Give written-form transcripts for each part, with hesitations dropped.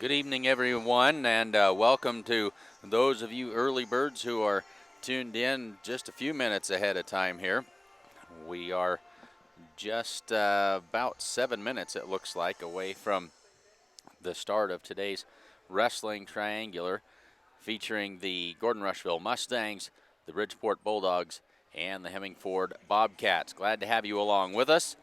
Good evening, everyone, and welcome to those of you early birds who are tuned in just a few minutes ahead of time here. We are just about 7 minutes, it looks like, away from the start of today's wrestling triangular featuring the Gordon-Rushville Mustangs, the Bridgeport Bulldogs, and the Hemingford Bobcats. Glad to have you along with us.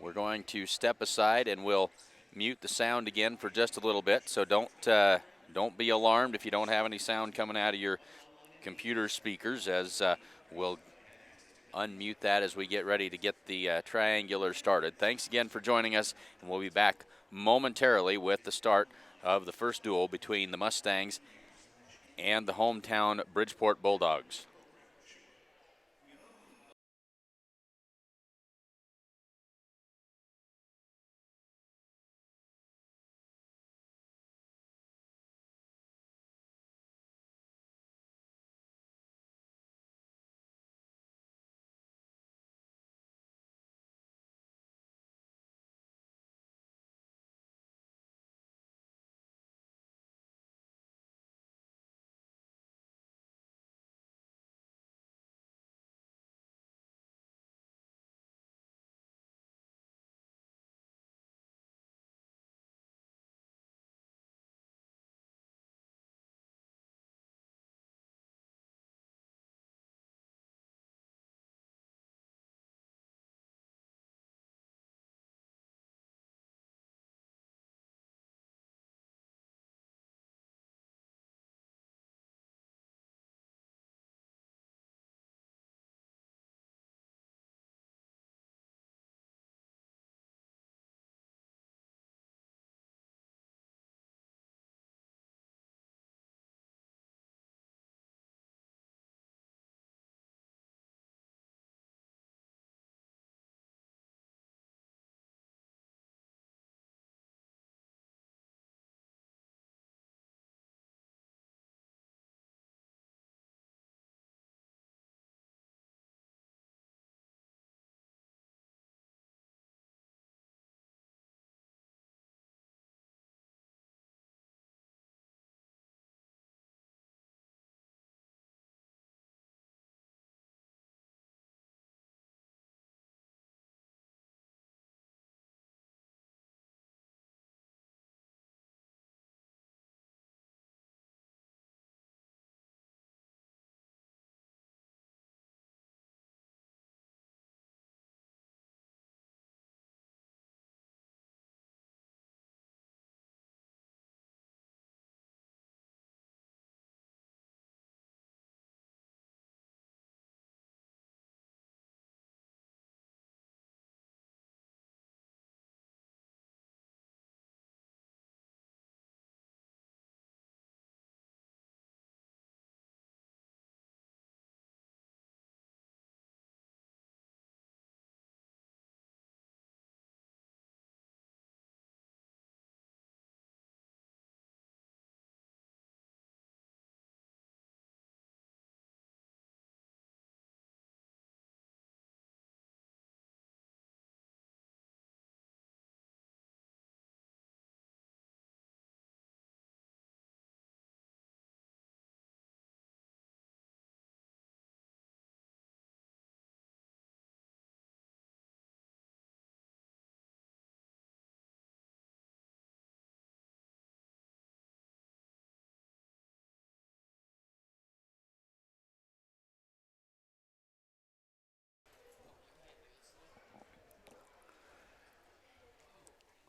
We're going to step aside and we'll mute the sound again for just a little bit, so don't be alarmed if you don't have any sound coming out of your computer speakers, as we'll unmute that as we get ready to get the triangular started. Thanks again for joining us, and we'll be back momentarily with the start of the first duel between the Mustangs and the hometown Bridgeport Bulldogs.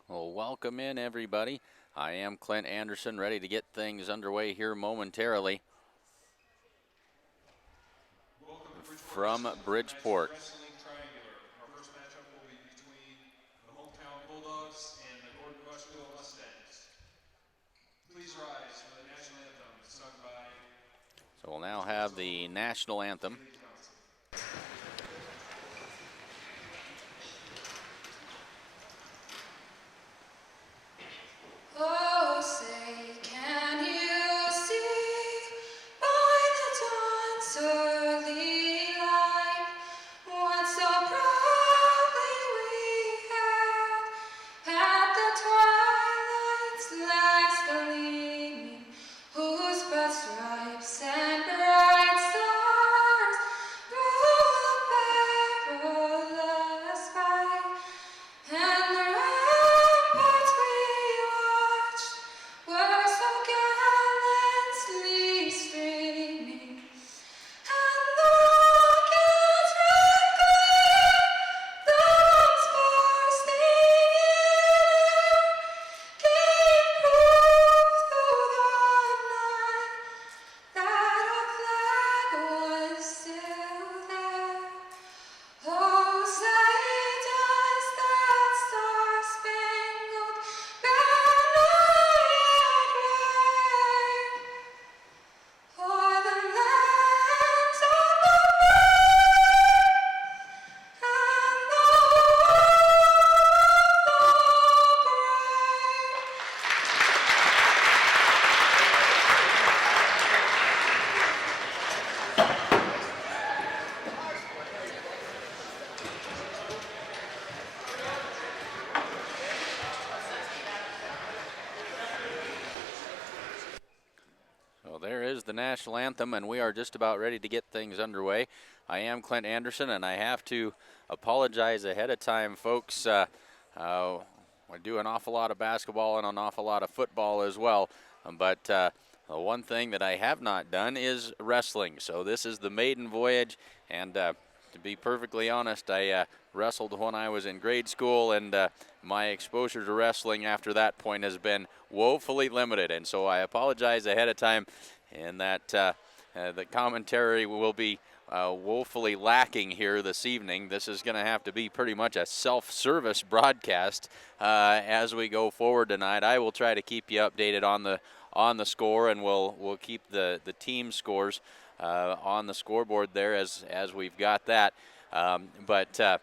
Well, welcome in, everybody. I am Clint Anderson, ready to get things underway here momentarily from Bridgeport. Our first matchup will be between the hometown Bulldogs and the Gordon-Rushville Mustangs. Please rise for the national anthem sung by. So we'll now have the national anthem. Oh, say, can you see by the dawn's early light what so proudly we hailed at the twilight's the national anthem, and we are just about ready to get things underway. I am Clint Anderson, and I have to apologize ahead of time, folks. We do an awful lot of basketball and an awful lot of football as well, but one thing that I have not done is wrestling. So this is the maiden voyage, and to be perfectly honest, I wrestled when I was in grade school, and my exposure to wrestling after that point has been woefully limited. And so I apologize ahead of time, and that the commentary will be woefully lacking here this evening. This is going to have to be pretty much a self-service broadcast as we go forward tonight. I will try to keep you updated on the score, and we'll keep the team scores on the scoreboard there as we've got that. But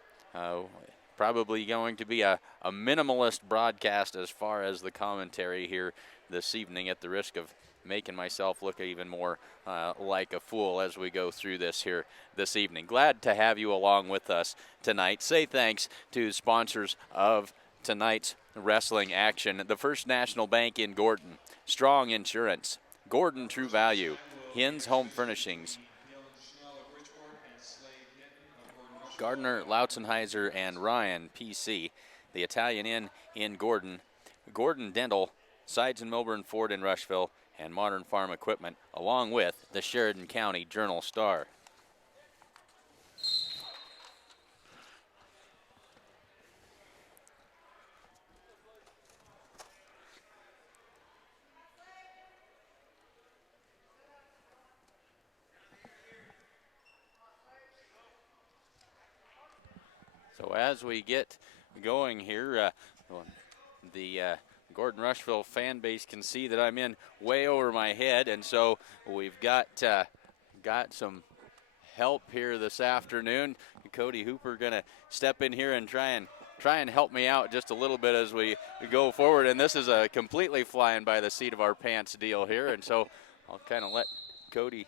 probably going to be a minimalist broadcast as far as the commentary here this evening, at the risk of making myself look even more like a fool as we go through this here this evening. Glad to have you along with us tonight. Say thanks to sponsors of tonight's wrestling action: the First National Bank in Gordon, Strong Insurance, Gordon True Value, Hins Home Furnishings, Gardner, Lautzenheiser, and Ryan PC, the Italian Inn in Gordon, Gordon Dental, Sides in Milburn, Ford in Rushville, and Modern Farm Equipment, along with the Sheridan County Journal-Star. So as we get going here, the Gordon-Rushville fan base can see that I'm in way over my head, and so we've got some help here this afternoon. Cody Hooper going to step in here and try and help me out just a little bit as we go forward. And this is a completely flying by the seat of our pants deal here, and so I'll kind of let Cody.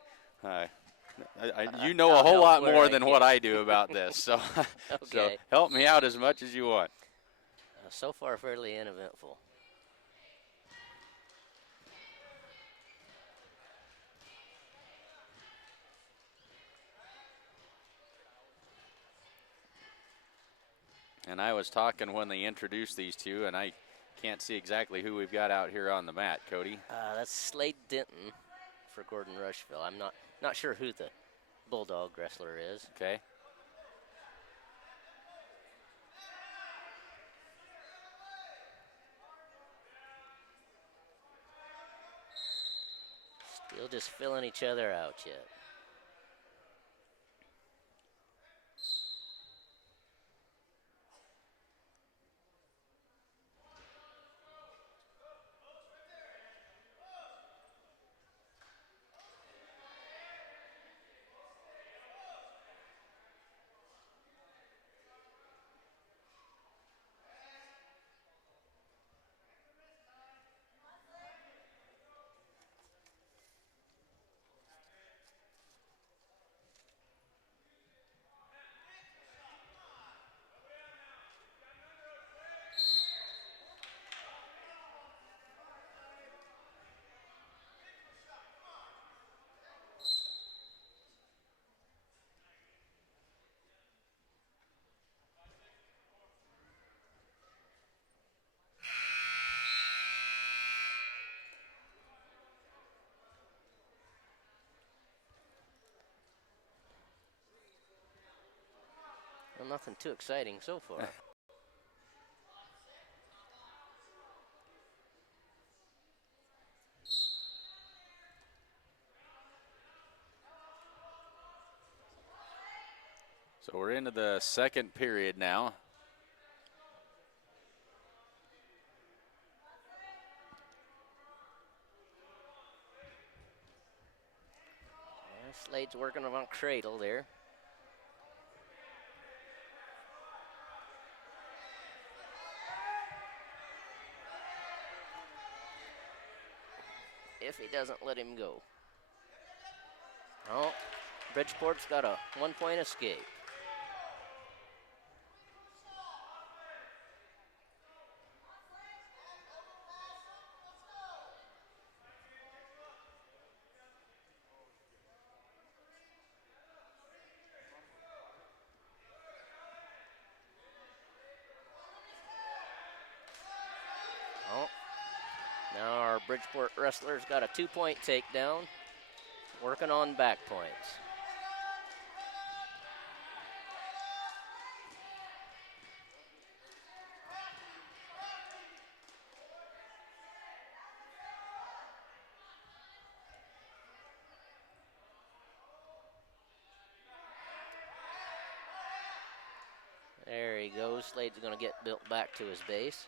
You know a whole lot more than what I do about this, so Okay. So help me out as much as you want. So far, fairly uneventful. And I was talking when they introduced these two, and I can't see exactly who we've got out here on the mat, Cody. That's Slade Denton for Gordon-Rushville. I'm not sure who the Bulldog wrestler is. Okay. Still just filling each other out yet. Well, nothing too exciting so far. So we're into the second period now. Slade's working on cradle there. If he doesn't let him go. Oh, Bridgeport's got a 1-point escape. Bridgeport wrestlers got a 2-point takedown, working on back points. There he goes. Slade's going to get built back to his base.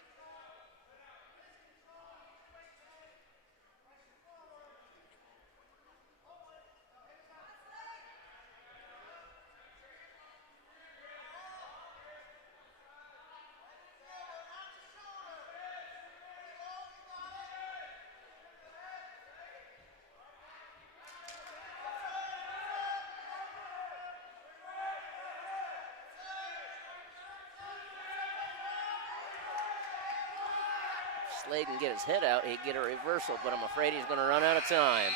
Slade can get his head out, he'd get a reversal, but I'm afraid he's going to run out of time.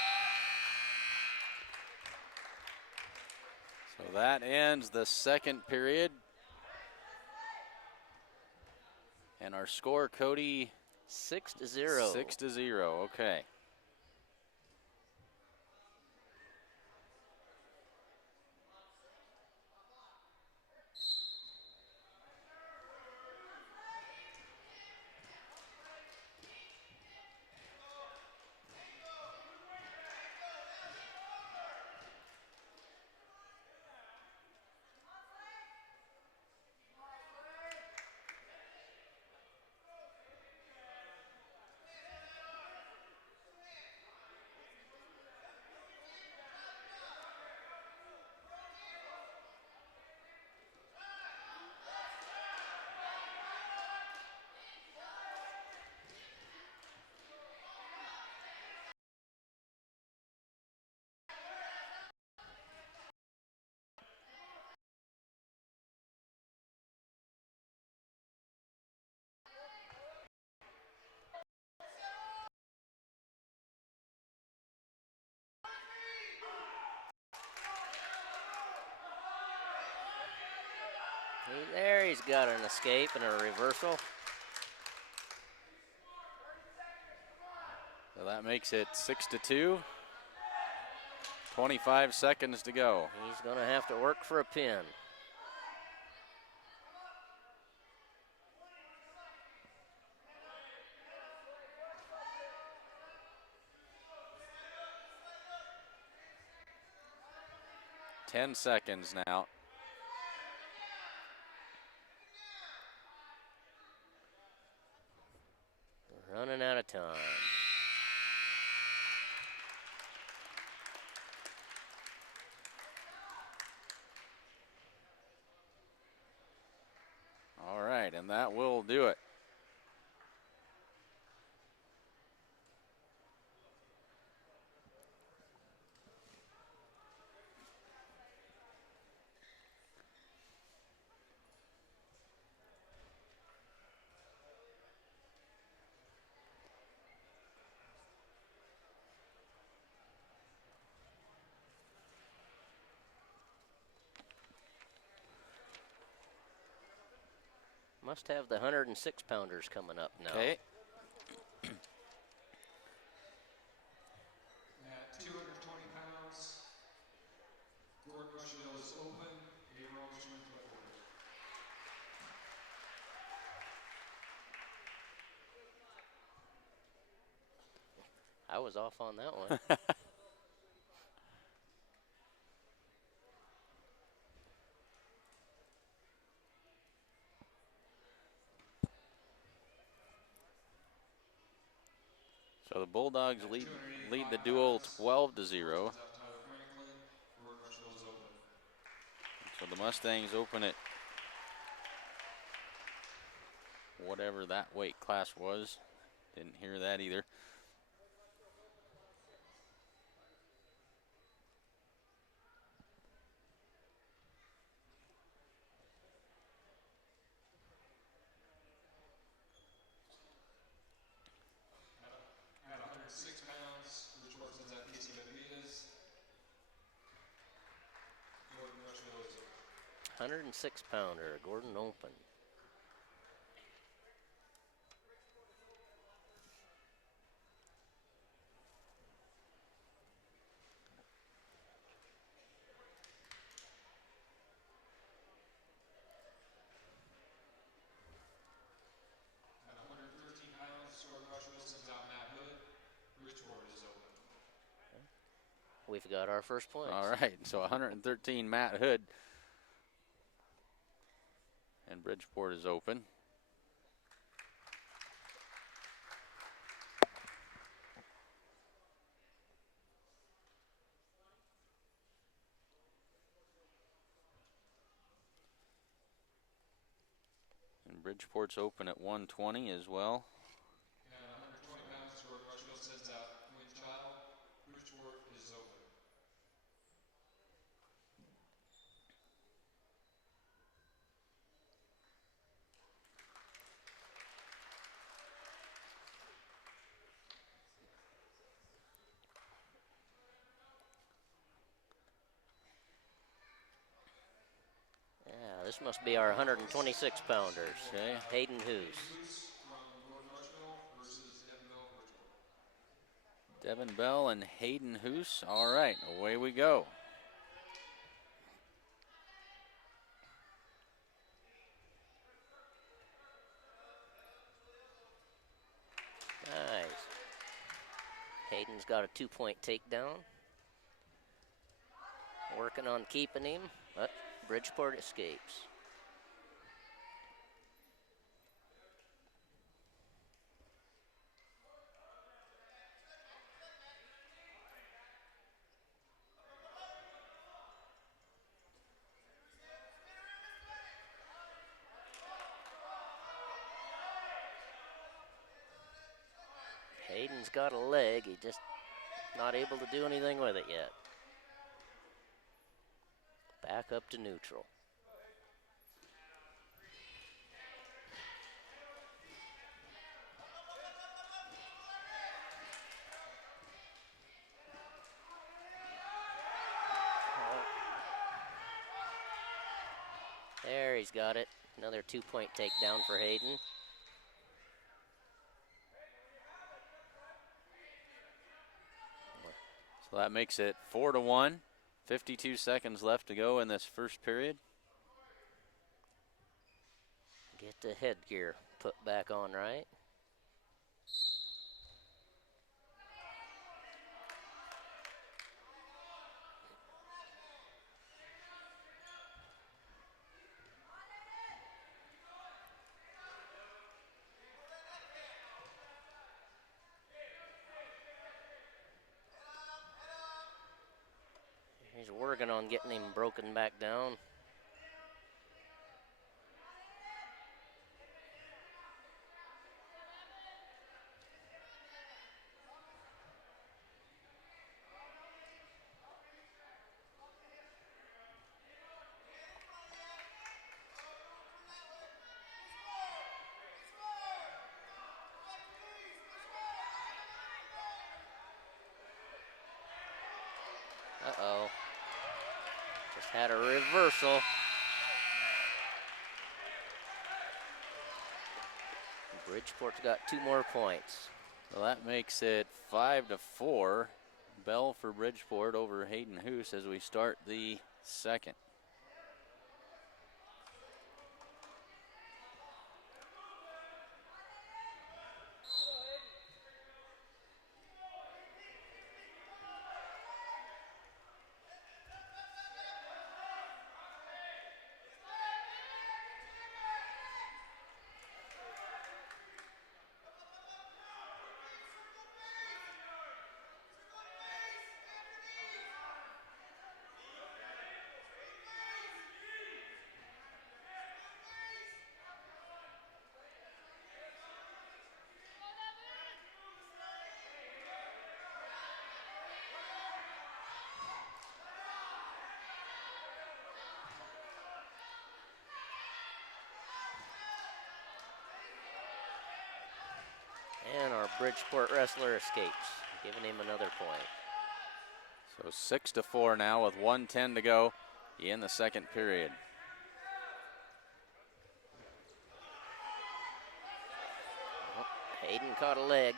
So that ends the second period. And our score, Cody? 6-0. 6-0, okay. There he's got an escape and a reversal. So that makes it 6-2. 25 seconds to go. He's going to have to work for a pin. Ten seconds now. Running out of time. All right, and that will do it. Must have the 106-pounders coming up now. Okay. At 220 pounds, Gordon-Rushville is open. A-Roll joined to the board. I was off on that one. So the Bulldogs lead the duel 12-0. So the Mustangs open it, whatever that weight class was. Didn't hear that either. At 106 pounds, Bridgeport sends out Casey Benavides. Gordon-Rushville is open. 106-pounder, Gordon open. we've got our first points. All right, so 113 Matt Hood. And Bridgeport is open. And Bridgeport's open at 120 as well. And 120 pounds, Gordon-Rushville sends out Quinn Child. Bridgeport is open. Yeah, this must be our 126 pounders. Okay. Hayden Hoos. From Gordon-Rushville versus Devin Bell, Bridgeport. Devin Bell and Hayden Hoos. All right, away we go. Nice. Hayden's got a 2-point takedown. Working on keeping him, but Bridgeport escapes. Hayden's got a leg, he just not able to do anything with it yet. Back up to neutral. There, he's got it. Another 2-point takedown for Hayden. So that makes it 4-1. 52 seconds left to go in this first period. Get the headgear put back on right. He's working on getting him broken back down. Uh-oh. Just had a reversal. Bridgeport's got 2 more points. So that makes it 5-4. Bell for Bridgeport over Hayden Hoos as we start the second. And our Bridgeport wrestler escapes, giving him another point. So 6-4 now with 1:10 to go in the second period. Hayden caught a leg.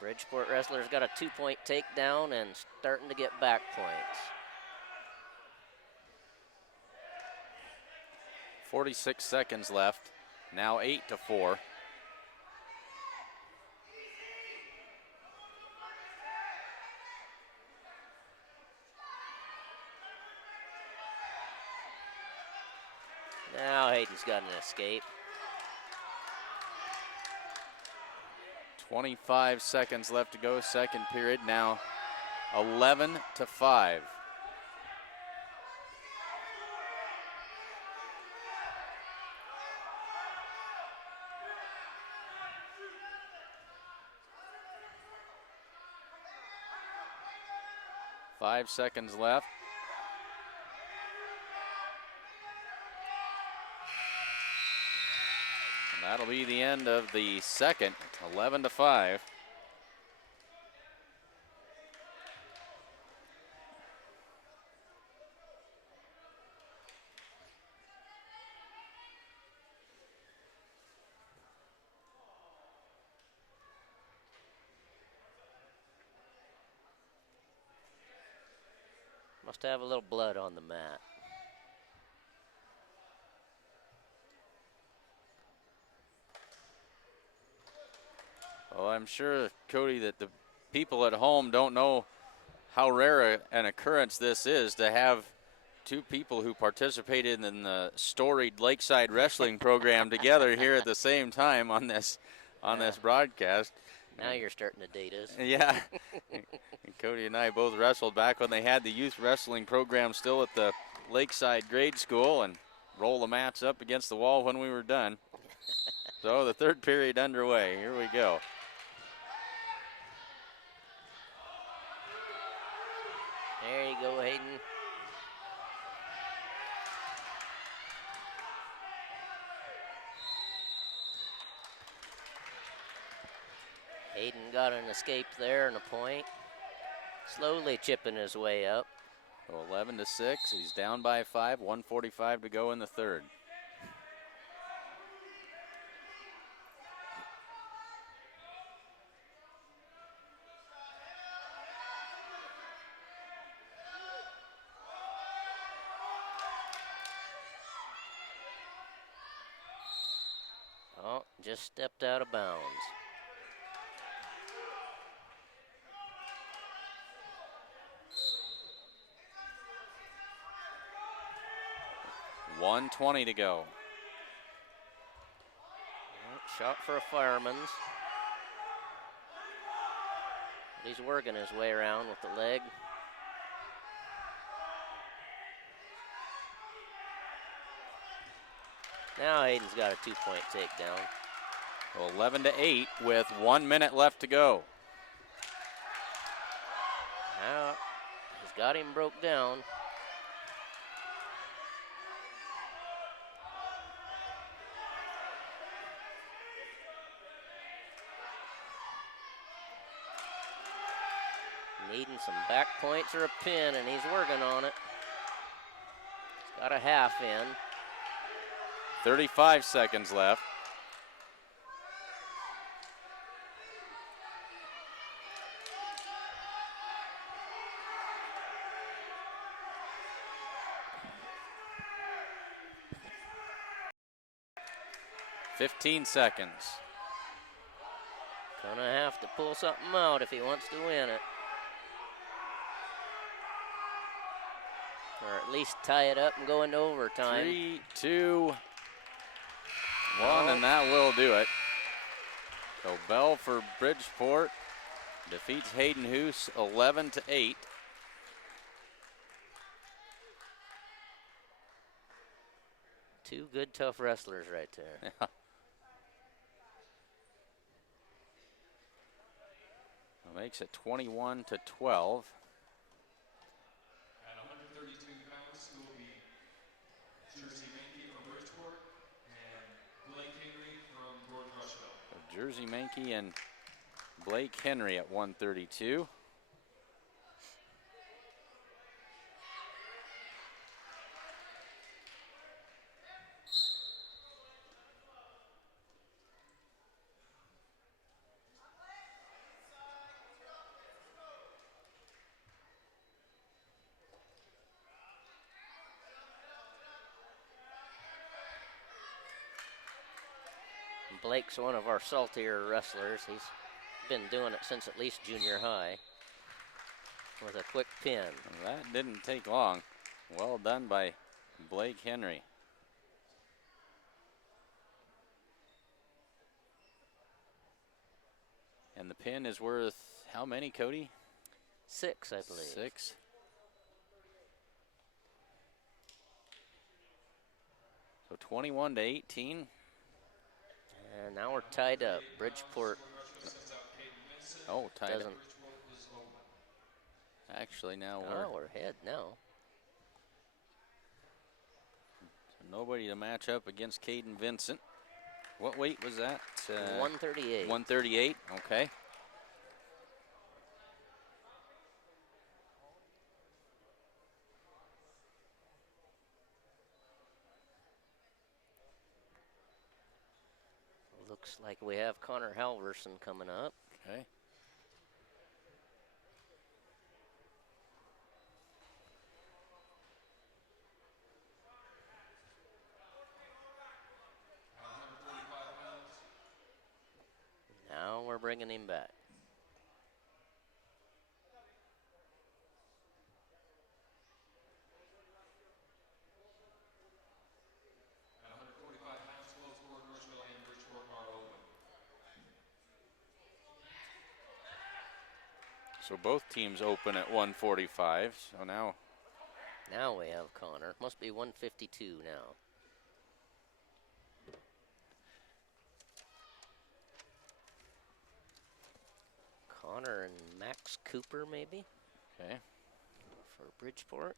Bridgeport wrestler's got a 2-point takedown and starting to get back points. 46 seconds left. Now 8-4. Now Hayden's got an escape. 25 seconds left to go, second period. Now 11-5. Five seconds left. And that'll be the end of the second, 11-5. Must have a little blood on the mat. Well, I'm sure, Cody, that the people at home don't know how rare an occurrence this is to have two people who participated in the storied Lakeside Wrestling program together here at the same time on this broadcast. Now you're starting to date us. Yeah. And Cody and I both wrestled back when they had the youth wrestling program still at the Lakeside grade school, and roll the mats up against the wall when we were done. So the third period underway. Here we go. There you go, Hayden. Hayden got an escape there and a point. Slowly chipping his way up. So 11-6. He's down by 5. 1:45 to go in the third. Oh, just stepped out of bounds. $120 to go. Shot for a fireman's. He's working his way around with the leg. Now Hayden's got a 2-point takedown. Well, 11-8 with 1 minute left to go. Now he's got him broke down. Needing some back points or a pin, and he's working on it. He's got a half in. 35 seconds left. $15 seconds. Gonna have to pull something out if he wants to win it. Or at least tie it up and go into overtime. 3, 2, 1, and that will do it. So Bell for Bridgeport defeats Hayden Hoos 11-8. Two good, tough wrestlers right there. Yeah. Makes it 21-12. At 132 pounds, it will be Jersey Mankey from Bridgeport and Blake Henry from Gordon-Rushville. Jersey Mankey and Blake Henry at 132. Blake's one of our saltier wrestlers. He's been doing it since at least junior high with a quick pin. That didn't take long. Well done by Blake Henry. And the pin is worth how many, Cody? 6, I believe. 6. So 21-18. And now we're tied up. Bridgeport Tied doesn't. up. Actually, now We're ahead now. So nobody to match up against Caden Vincent. What weight was that? 138. 138, okay. Looks like we have Connor Halverson coming up. Okay. Now we're bringing him back. At 145 pounds, both Gordon-Rushville and Bridgeport are open. So both teams open at 145. So now We have Connor. Must be 152 now. Connor and Max Cooper, maybe? Okay. For Bridgeport.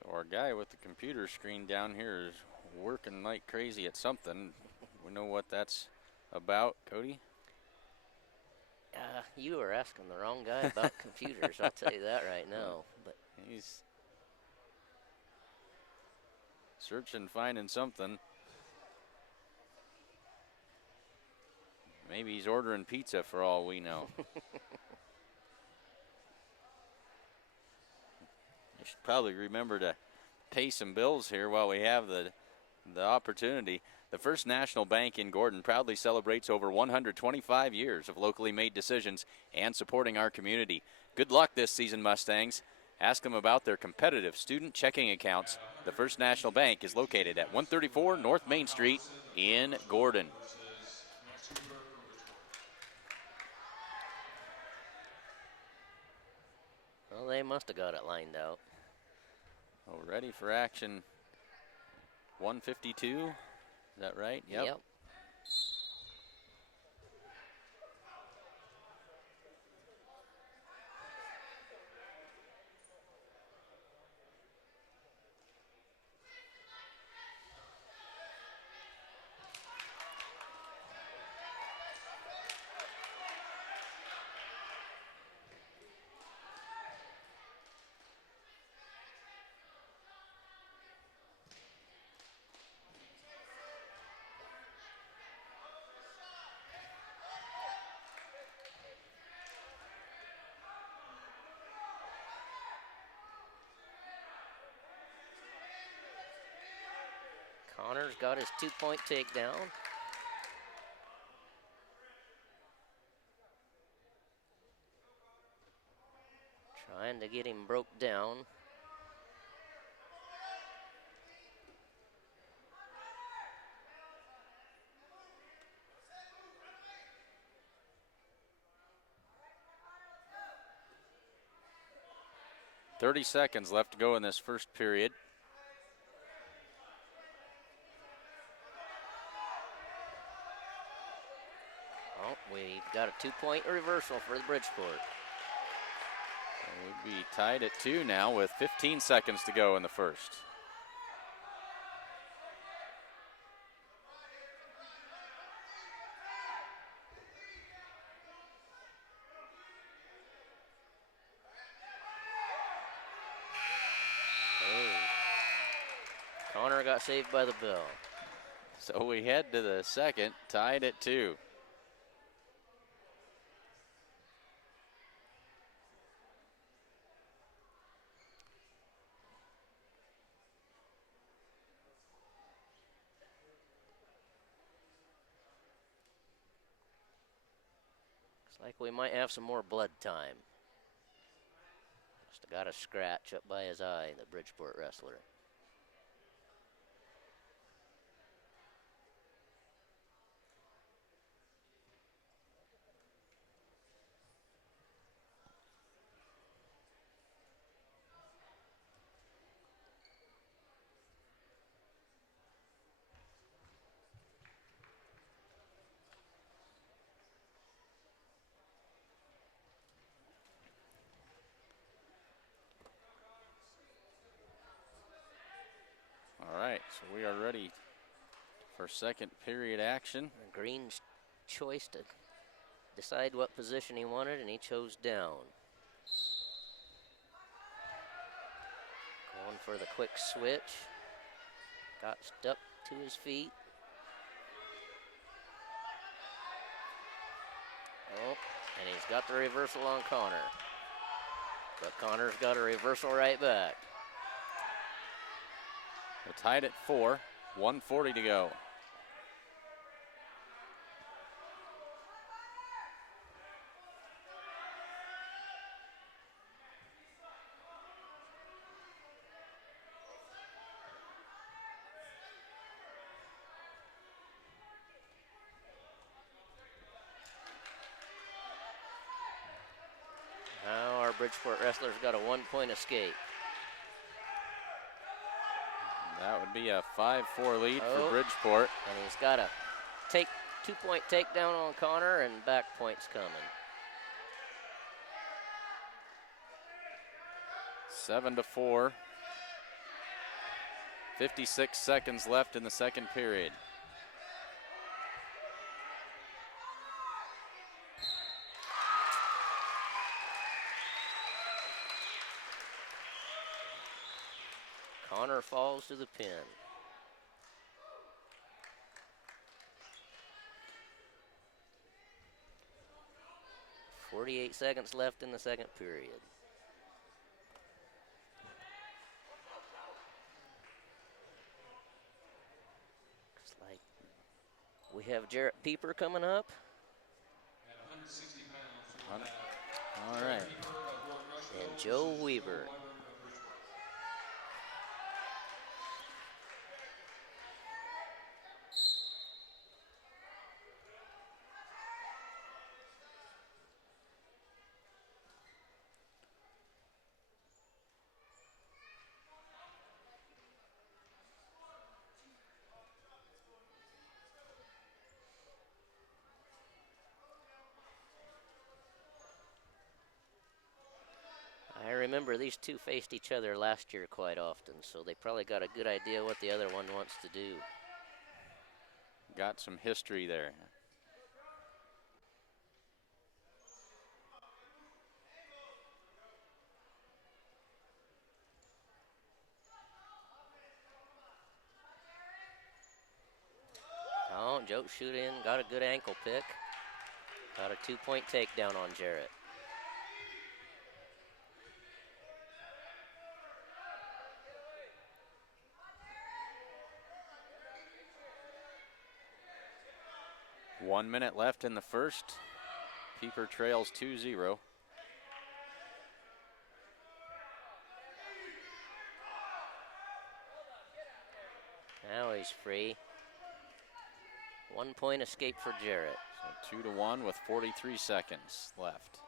So our guy with the computer screen down here is working like crazy at something. We know what that's about, Cody? You were asking the wrong guy about computers. I'll tell you that right now. But he's searching, finding something. Maybe he's ordering pizza for all we know. I should probably remember to pay some bills here while we have the opportunity. The First National Bank in Gordon proudly celebrates over 125 years of locally made decisions and supporting our community. Good luck this season, Mustangs. Ask them about their competitive student checking accounts. The First National Bank is located at 134 North Main Street in Gordon. well, they must have got it lined out. Oh, ready for action. 152. Is that right? Yep. 'Connor's got his 2-point takedown. Trying to get him broke down. .30 seconds left to go in this first period. Oh, we've got a 2-point reversal for the Bridgeport. We'd be tied at 2 now with 15 seconds to go in the first. Connor got saved by the bell. So we head to the second, tied at 2. Like we might have some more blood time. Just got a scratch up by his eye, the Bridgeport wrestler. All right, so we are ready for second period action. Green's choice to decide what position he wanted, and he chose down. Going for the quick switch. Got stuck to his feet. Oh, and he's got the reversal on Connor. But Connor's got a reversal right back. We're tied at 4, 1:40 to go. Now our Bridgeport wrestlers got a 1-point escape. That would be a 5-4 lead Oh. for Bridgeport. And he's got a 2-point takedown on Connor, and back points coming. 7-4. 56 seconds left in the second period. Connor falls to the pin. 48 seconds left in the second period. Looks like we have Jarrett Pieper coming up. At 160 pounds, we'll have All right. Pieper of Gordon-Rushville And Joe versus Weaver. Joe of Bridgeport. I remember these two faced each other last year quite often, so they probably got a good idea what the other one wants to do. Got some history there. Oh, Joe shoot in, got a good ankle pick. Got a 2-point takedown on Jarrett. One minute left in the first. Pieper trails 2-0. Now he's free. 1-point escape for Jarrett. So 2-1 with 43 seconds left.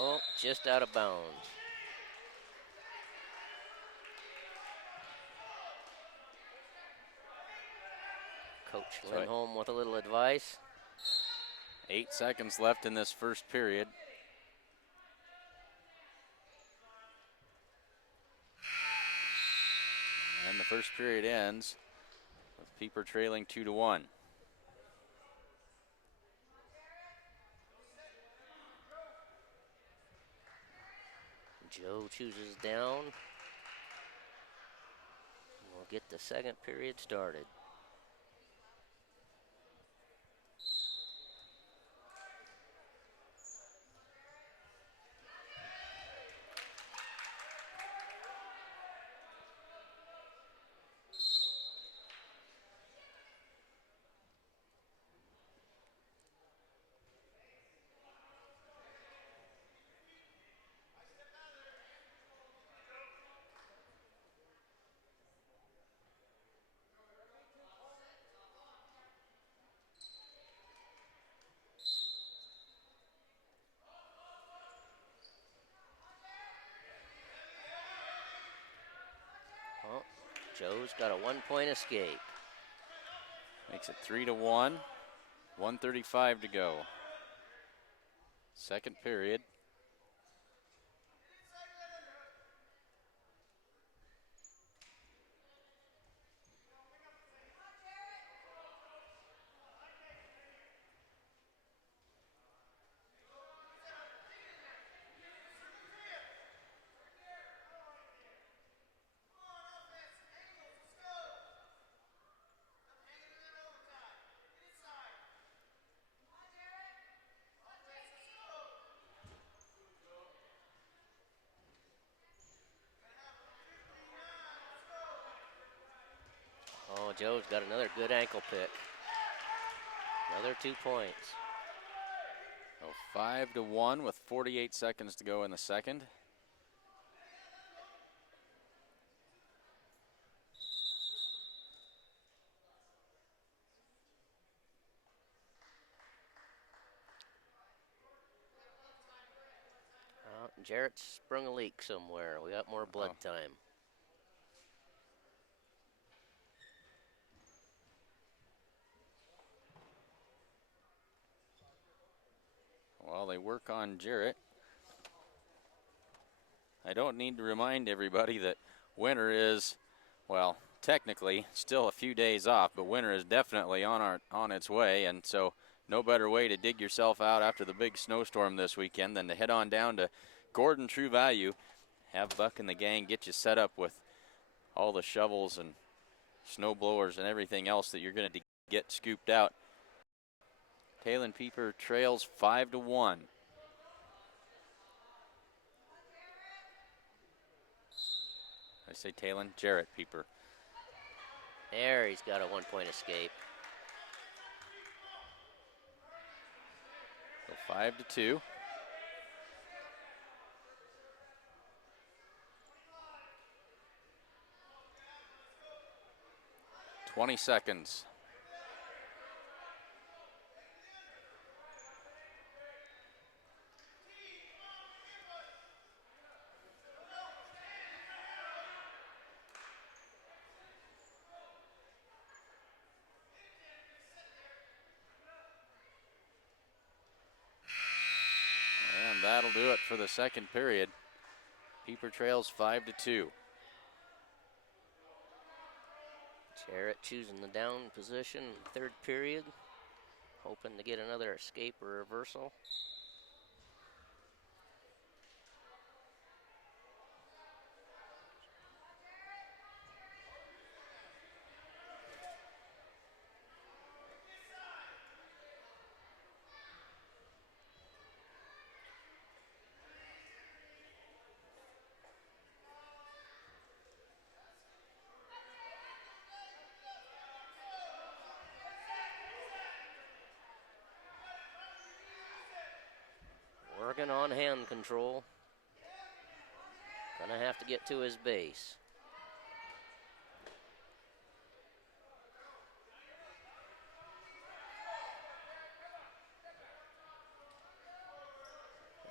Oh, just out of bounds. Coach Sorry. Lindholm with a little advice. 8 seconds left in this first period. And the first period ends with Pieper trailing 2-1. Joe chooses down. We'll get the second period started. Oh, Joe's got a 1-point escape. Makes it 3-1. 1:35 to go. Second period. Oh, Joe's got another good ankle pick. Another 2 points. So 5-1 with 48 seconds to go in the second. Jarrett's sprung a leak somewhere. We got more blood time. While they work on Jarrett, I don't need to remind everybody that winter is, well, technically still a few days off, but winter is definitely on its way, and so no better way to dig yourself out after the big snowstorm this weekend than to head on down to Gordon True Value, have Buck and the gang get you set up with all the shovels and snow blowers and everything else that you're going to get scooped out. Talon Pieper trails 5-1. I say Talon, Jarrett Pieper. There, he's got a 1-point escape. So 5-2. "20 seconds. And that'll do it for the second period. Pieper trails 5-2. Jarrett choosing the down position, third period. Hoping to get another escape or reversal. Working on hand control. Gonna have to get to his base.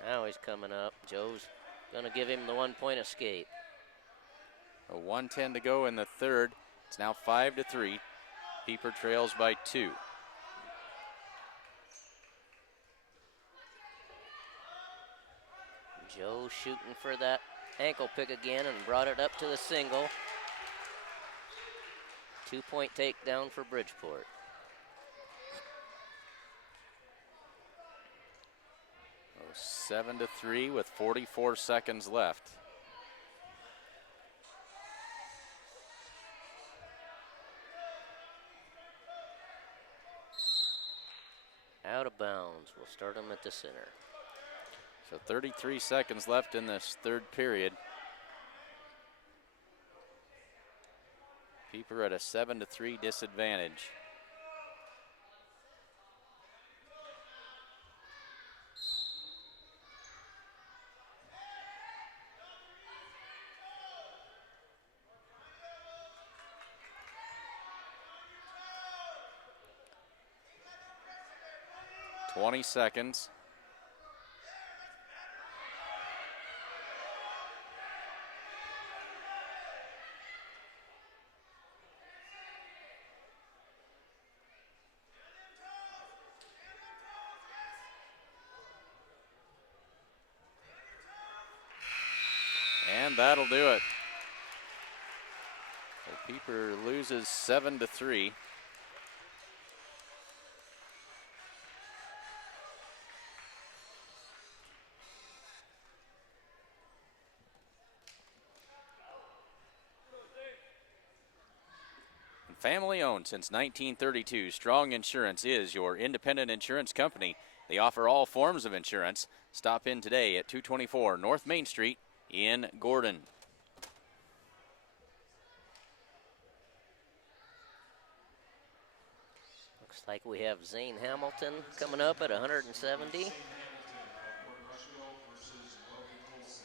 Now he's coming up. Joe's gonna give him the 1-point escape. A 1:10 to go in the third. It's now 5-3. Pieper trails by 2. Joe shooting for that ankle pick again and brought it up to the single. 2-point takedown for Bridgeport. 7-3 with 44 seconds left. Out of bounds. We'll start them at the center. So 33 seconds left in this third period. Pieper at a 7-3 disadvantage. $20 seconds. And that'll do it. So Pieper loses 7-3. Family owned since 1932, Strong Insurance is your independent insurance company. They offer all forms of insurance. Stop in today at 224 North Main Street in Gordon. Looks like we have Zane Hamilton coming up at 170. Gordon-Rushville versus Bridgeport.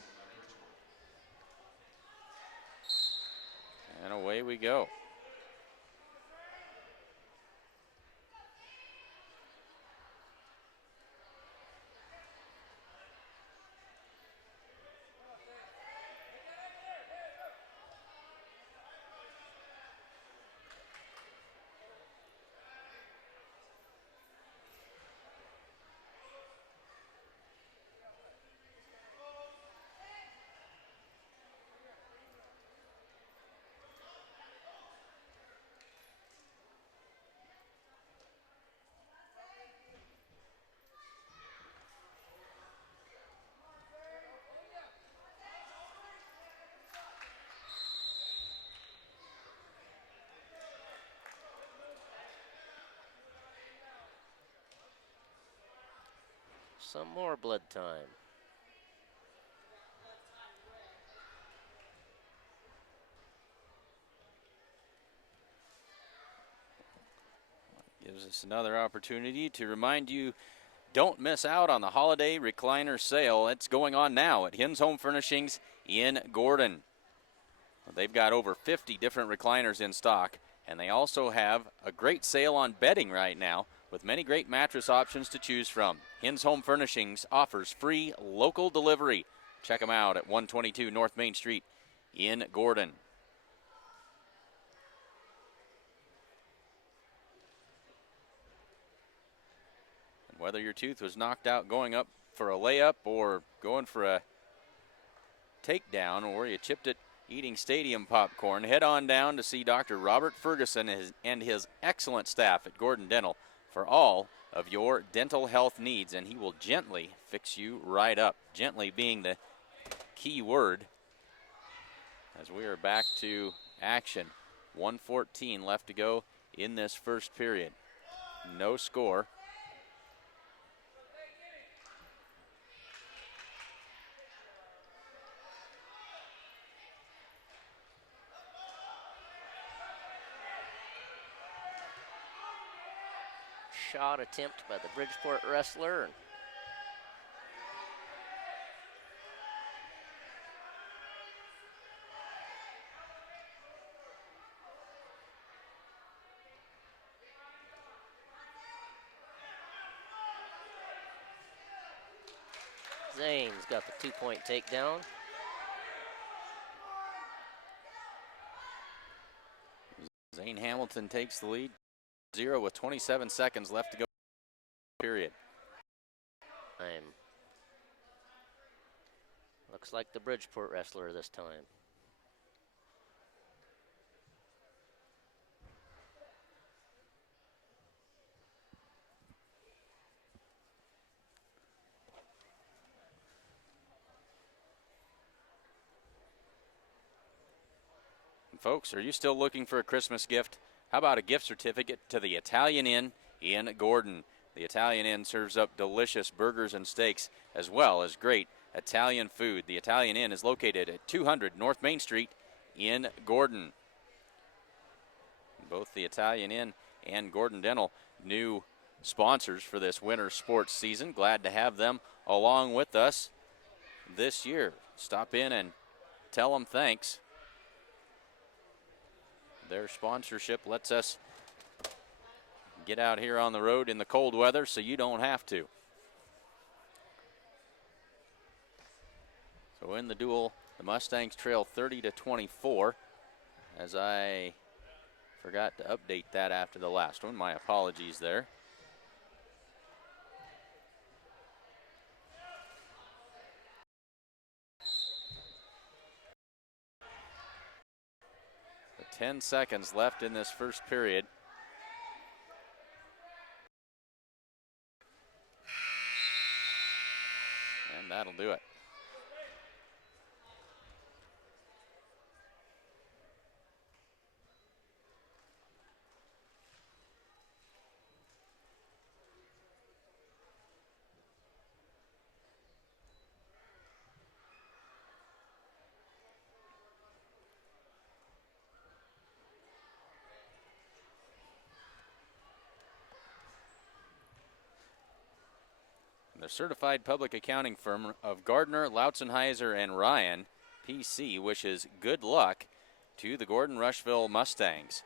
And away we go. Some more blood time. Gives us another opportunity to remind you, don't miss out on the holiday recliner sale. It's going on now at Hens Home Furnishings in Gordon. They've got over 50 different recliners in stock, and they also have a great sale on bedding right now with many great mattress options to choose from. Hens Home Furnishings offers free local delivery. Check them out at 122 North Main Street in Gordon. And whether your tooth was knocked out going up for a layup or going for a takedown, or you chipped it eating stadium popcorn, head on down to see Dr. Robert Ferguson and his excellent staff at Gordon Dental for all of your dental health needs, and he will gently fix you right up. Gently being the key word as we are back to action. 1:14 left to go in this first period. No score. Shot attempt by the Bridgeport wrestler. Zane's got the 2-point takedown. Zane Hamilton takes the lead. 0 with 27 seconds left to go. Period. Looks like the Bridgeport wrestler this time. Folks, are you still looking for a Christmas gift? How about a gift certificate to the Italian Inn in Gordon? The Italian Inn serves up delicious burgers and steaks as well as great Italian food. The Italian Inn is located at 200 North Main Street in Gordon. Both the Italian Inn and Gordon Dental, new sponsors for this winter sports season. Glad to have them along with us this year. Stop in and tell them thanks. Their sponsorship lets us get out here on the road in the cold weather so you don't have to. So in the duel, the Mustangs trail 30-24. As I forgot to update that after the last one. My apologies there. But 10 seconds left in this first period. And that'll do it. The certified public accounting firm of Gardner, Lautzenheiser, and Ryan, PC, wishes good luck to the Gordon-Rushville Mustangs.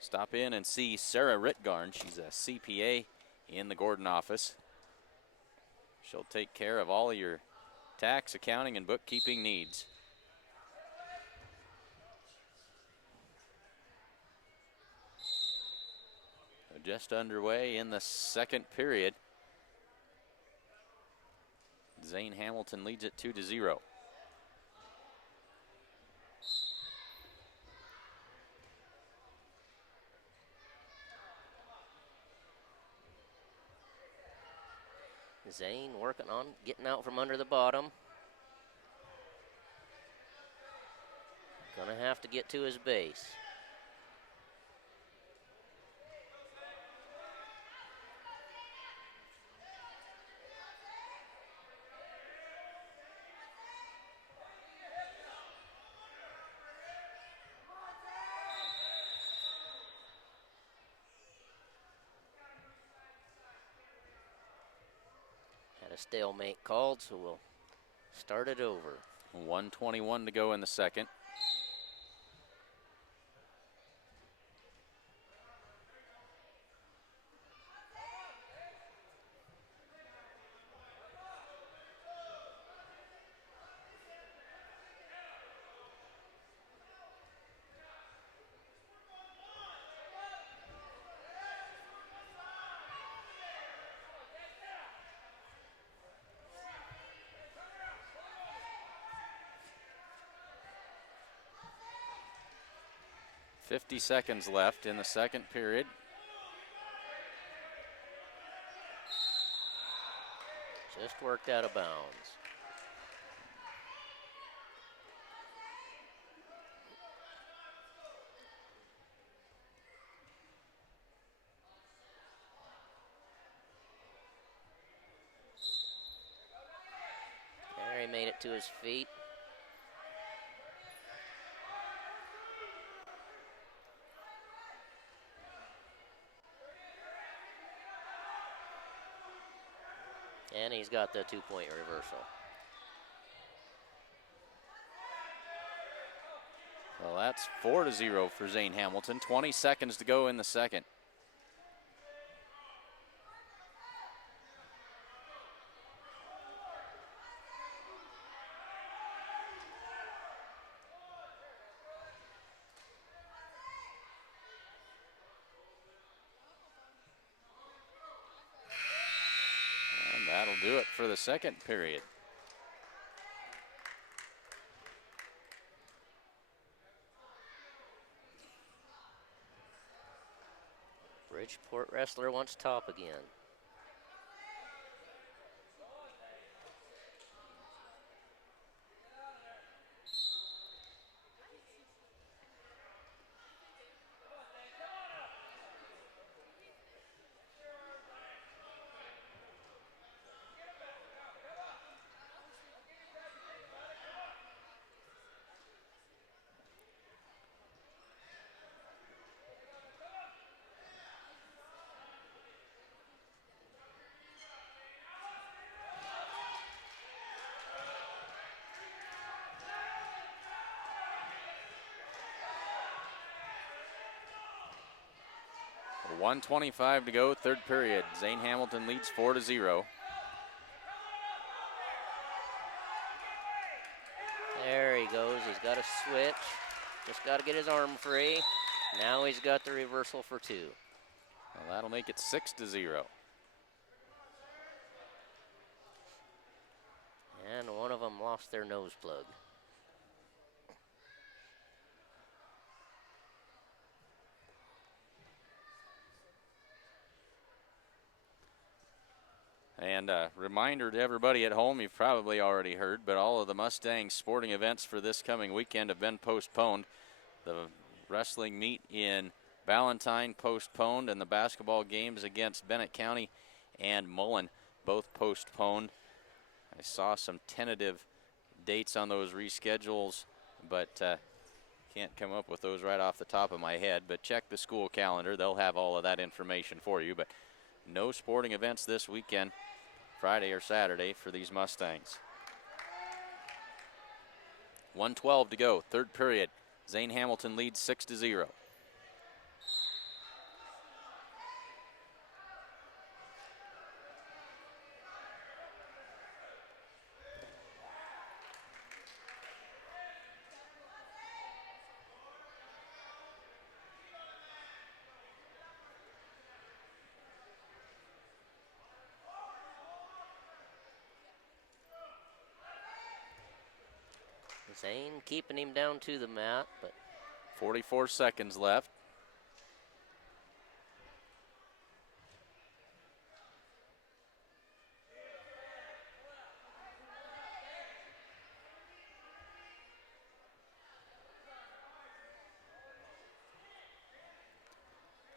Stop in and see Sarah Ritgarn. She's a CPA in the Gordon office. She'll take care of all of your tax, accounting, and bookkeeping needs. Just underway in the second period. Zane Hamilton leads it 2-0. Zane working on getting out from under the bottom. Gonna have to get to his base. A stalemate called, so we'll start it over. 1:21 to go in the second. .50 seconds left in the second period. Just worked out of bounds. There, he made it to his feet. And he's got the 2-point reversal. Well, that's 4-0 for Zane Hamilton. 20 seconds to go in the second. That'll do it for the second period. Bridgeport wrestler wants top again. 1:25 to go, third period. Zane Hamilton leads 4-0. There he goes. He's got a switch. Just got to get his arm free. Now he's got the reversal for 2. Well, that'll make it 6-0. And one of them lost their nose plug. And a reminder to everybody at home, you've probably already heard, but all of the Mustangs sporting events for this coming weekend have been postponed. The wrestling meet in Valentine postponed, and the basketball games against Bennett County and Mullen both postponed. I saw some tentative dates on those reschedules, but can't come up with those right off the top of my head. But check the school calendar. They'll have all of that information for you. But no sporting events this weekend, Friday or Saturday, for these Mustangs. 1:12 to go, third period. Zane Hamilton leads 6-0. Zane keeping him down to the mat, but 44 seconds left.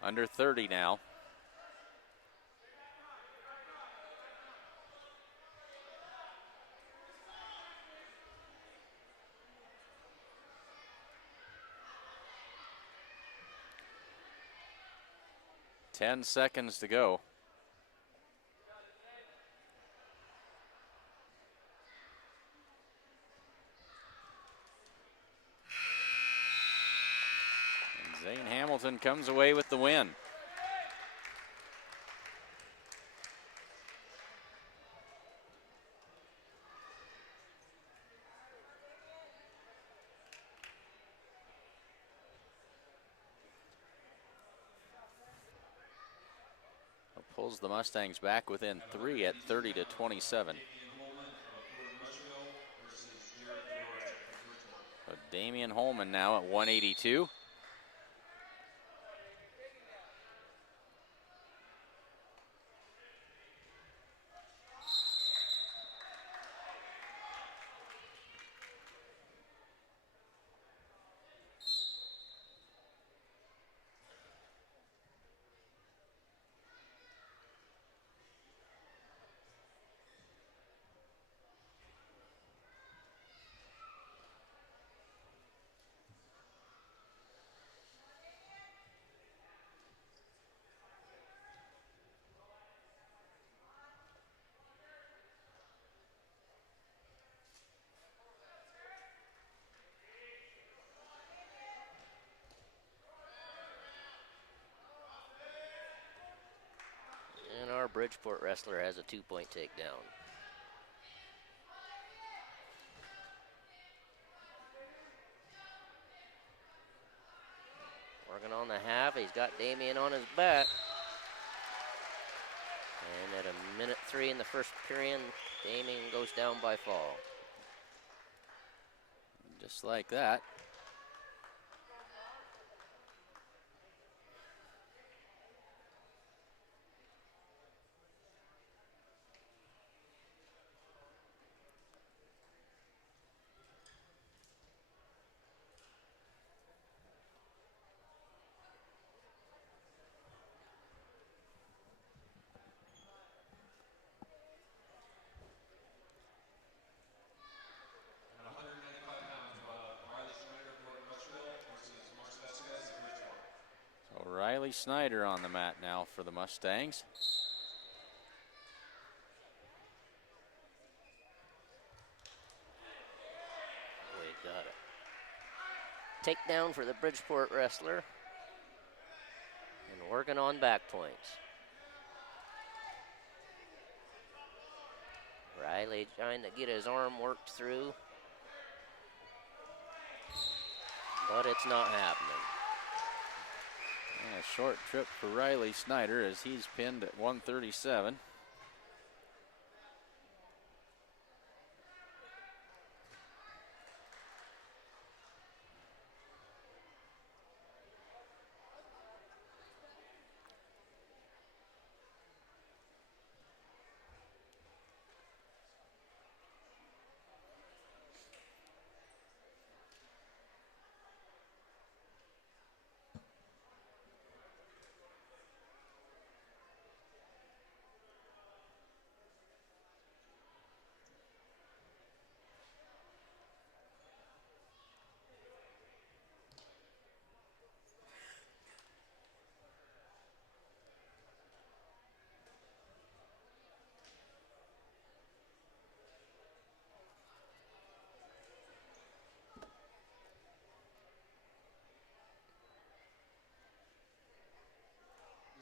Under 30 now. Ten seconds to go. And Zane Hamilton comes away with the win. Pulls the Mustangs back within 3 at 30-27. So Damian Holman now at 182. and our Bridgeport wrestler has a 2-point takedown. Working on the half, he's got Damian on his back. And at 1:03 in the first period, Damian goes down by fall. Just like that. Riley Snyder on the mat now for the Mustangs. We got it. Takedown for the Bridgeport wrestler. And working on back points. Riley trying to get his arm worked through, but it's not happening. And a short trip for Riley Snyder as he's pinned at 137.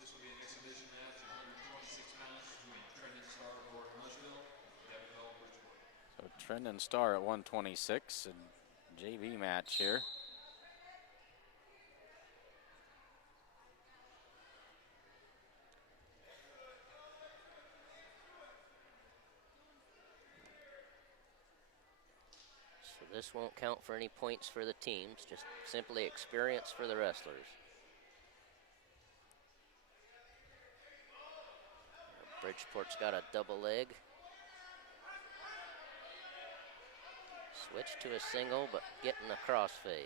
This will be an exhibition match at 126 pounds between Trenton Star of Gordon-Rushville and Bridgeport. So Trendon Star at 126, and JV match here. So this won't count for any points for the teams, just simply experience for the wrestlers. Bridgeport's got a double leg. Switch to a single, but getting a crossface.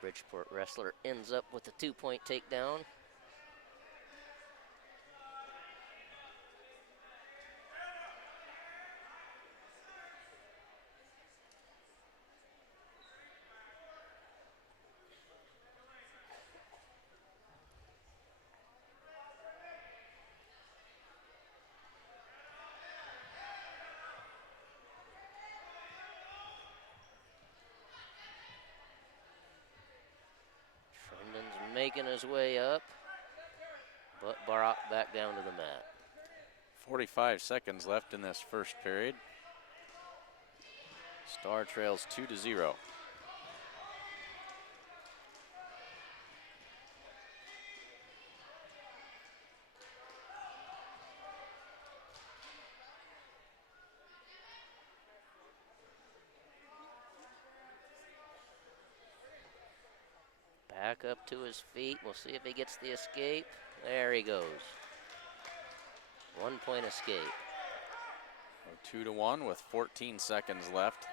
Bridgeport wrestler ends up with a 2-point takedown. Trendon's making his way up, but brought back down to the mat. 45 seconds left in this first period. Star trails 2-0. Back up to his feet. We'll see if he gets the escape. There he goes. 1-point escape. 2-1 with 14 seconds left.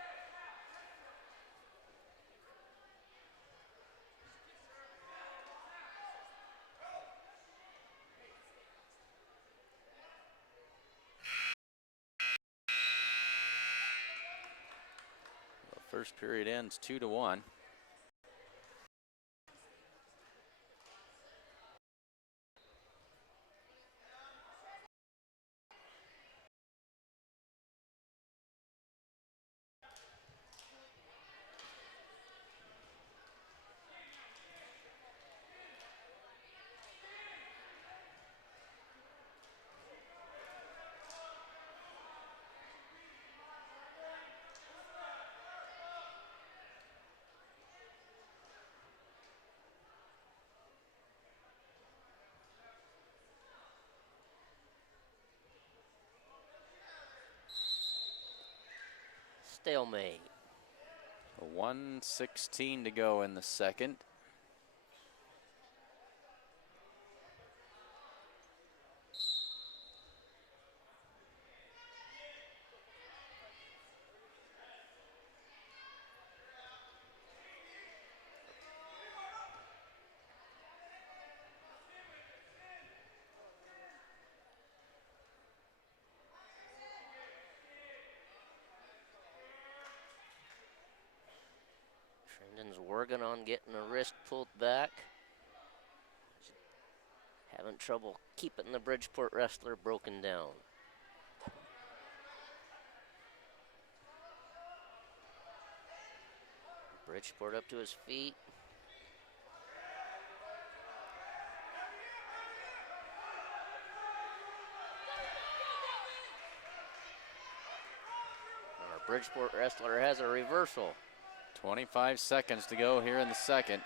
The first period ends 2-1. Stalemate. 1:16 to go in the second. Trendon's working on getting the wrist pulled back. Having trouble keeping the Bridgeport wrestler broken down. Bridgeport up to his feet. Our Bridgeport wrestler has a reversal. 25 seconds to go here in the second.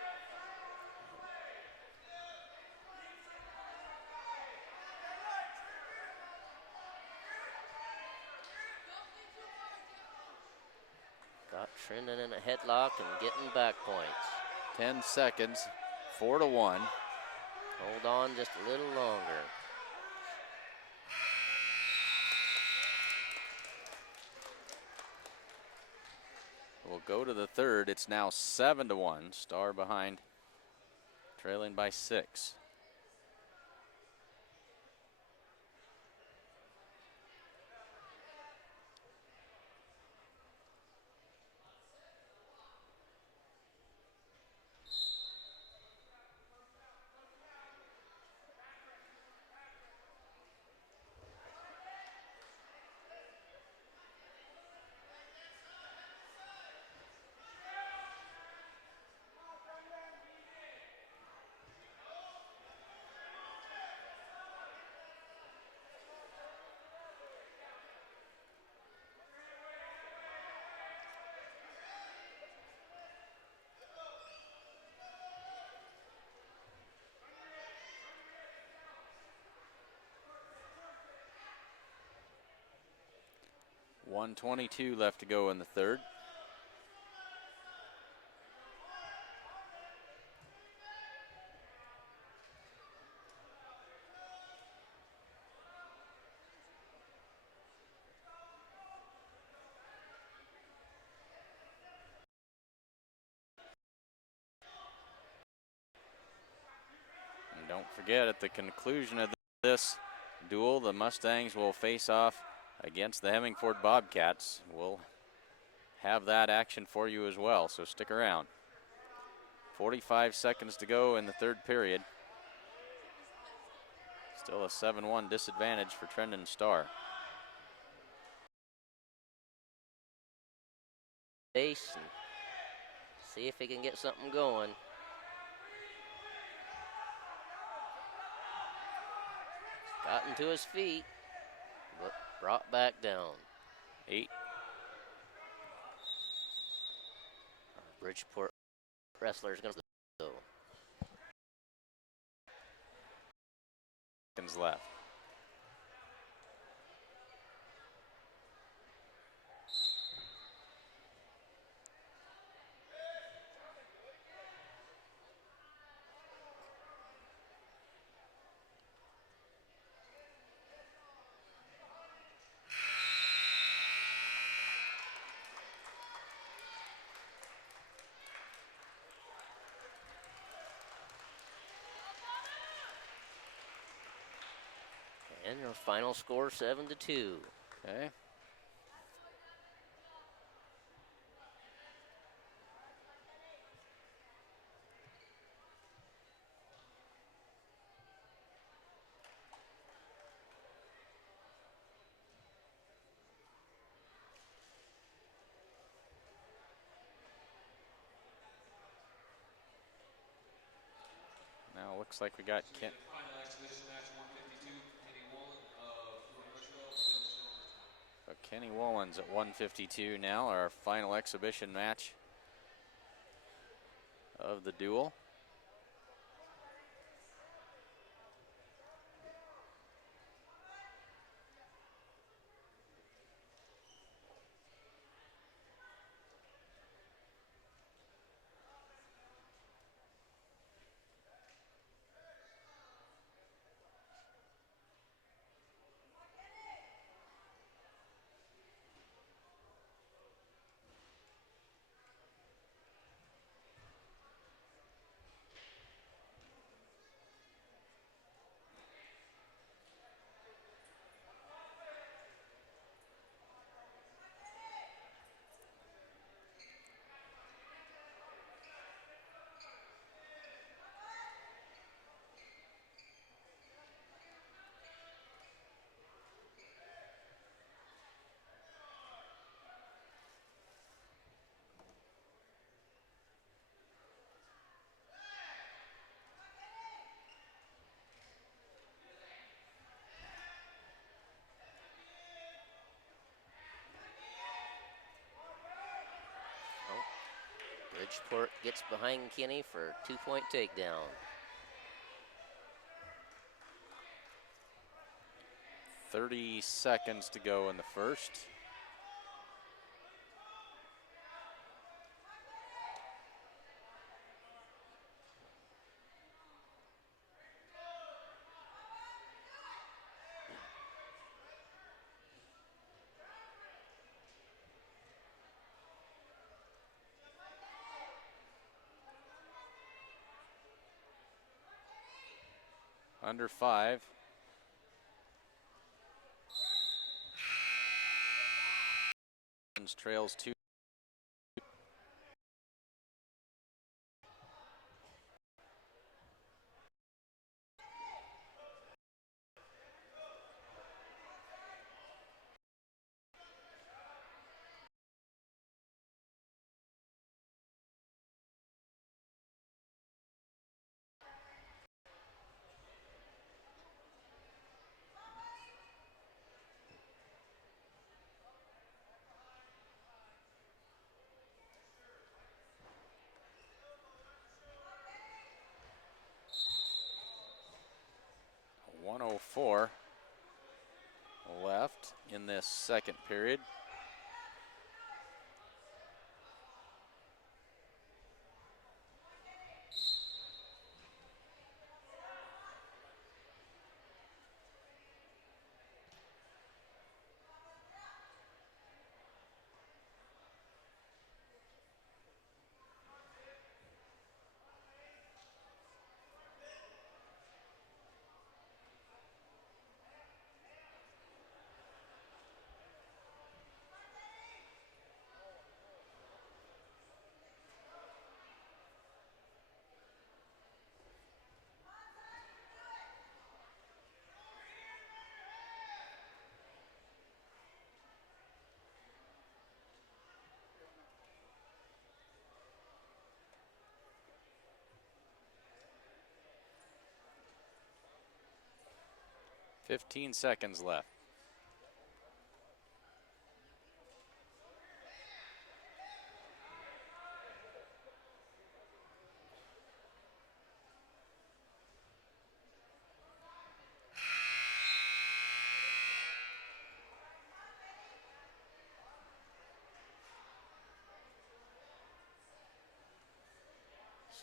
Got Trendon in a headlock and getting back points. 10 seconds, 4-1. Hold on just a little longer. We'll go to the third. It's now 7-1. Star behind, trailing by 6. .122 left to go in the third. And don't forget, at the conclusion of this duel, the Mustangs will face off against the Hemingford Bobcats. We'll have that action for you as well, so stick around. 45 seconds to go in the third period. Still a 7-1 disadvantage for Trendon Star. Base and see if he can get something going. Gotten to his feet, but brought back down. 8. Bridgeport wrestler is going to go. Seconds left. And your final score 7-2. Okay. Now looks like we got Kent. Final exhibition match 152, Kenny Wolin of Gordon-Rushville. Kenny Wollins at 152 now, our final exhibition match of the duel. Bridgeport gets behind Kinney for a 2-point takedown. 30 seconds to go in the first. Under 5. Trails 2. .104 left in this second period. Fifteen seconds left.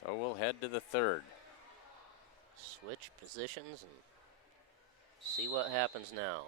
So we'll head to the third. Switch positions and see what happens now.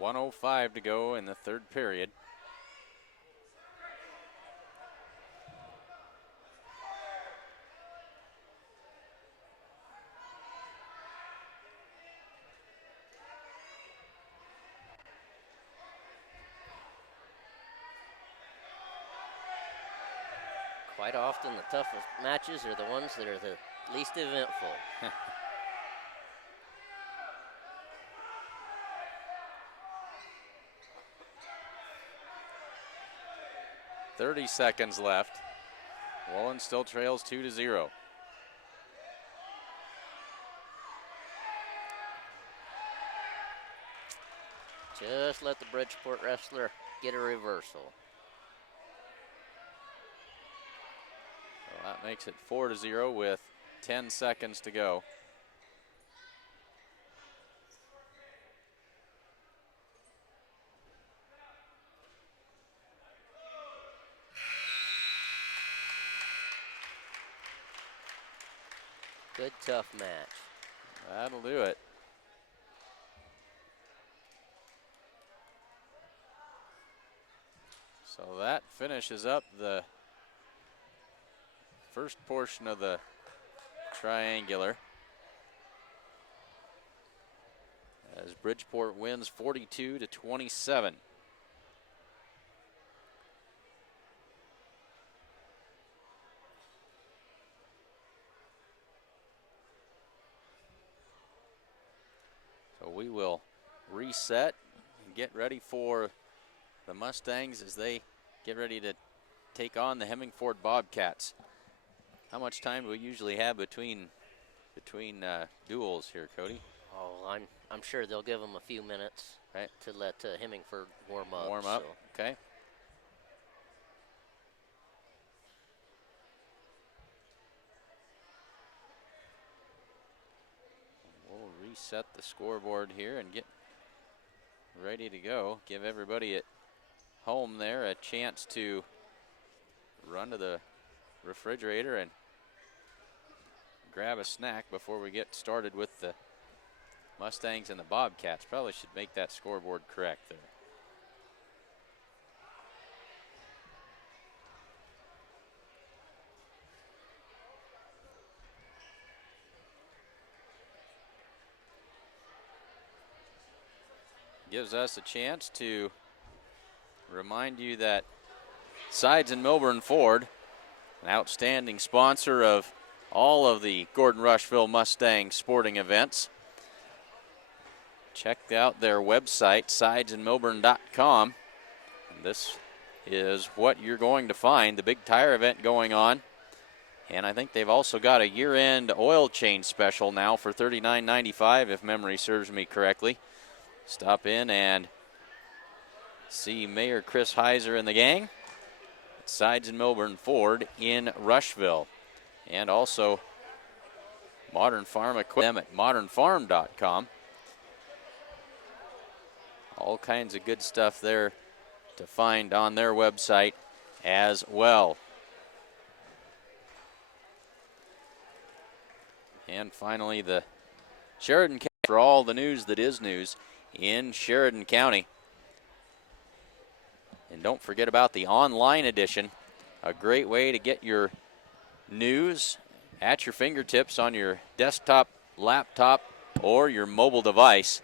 .105 to go in the third period. Quite often the toughest matches are the ones that are the least eventful. 30 seconds left. Woolen still trails 2-0. Just let the Bridgeport wrestler get a reversal. Well, that makes it 4-0 with 10 seconds to go. Good tough match. That'll do it. So that finishes up the first portion of the triangular, as Bridgeport wins 42-27. So we will reset and get ready for the Mustangs as they get ready to take on the Hemingford Bobcats. How much time do we usually have between duels here, Cody? Oh, I'm sure they'll give them a few minutes, right, to let Hemingford warm up. Warm up, so. okay. We'll reset the scoreboard here and get ready to go. Give everybody at home there a chance to run to the refrigerator and grab a snack before we get started with the Mustangs and the Bobcats. Probably should make that scoreboard correct there. Gives us a chance to remind you that Sides and Milburn Ford, an outstanding sponsor of all of the Gordon-Rushville Mustang sporting events. Check out their website, sidesandmilburn.com. And this is what you're going to find, the big tire event going on. And I think they've also got a year-end oil change special now for $39.95, if memory serves me correctly. Stop in and see Mayor Chris Heiser and the gang. Sides and Milburn Ford in Rushville. And also Modern Farm Equipment at modernfarm.com. All kinds of good stuff there to find on their website as well. And finally, the Sheridan County for all the news that is news in Sheridan County. And don't forget about the online edition, a great way to get your news at your fingertips on your desktop, laptop, or your mobile device.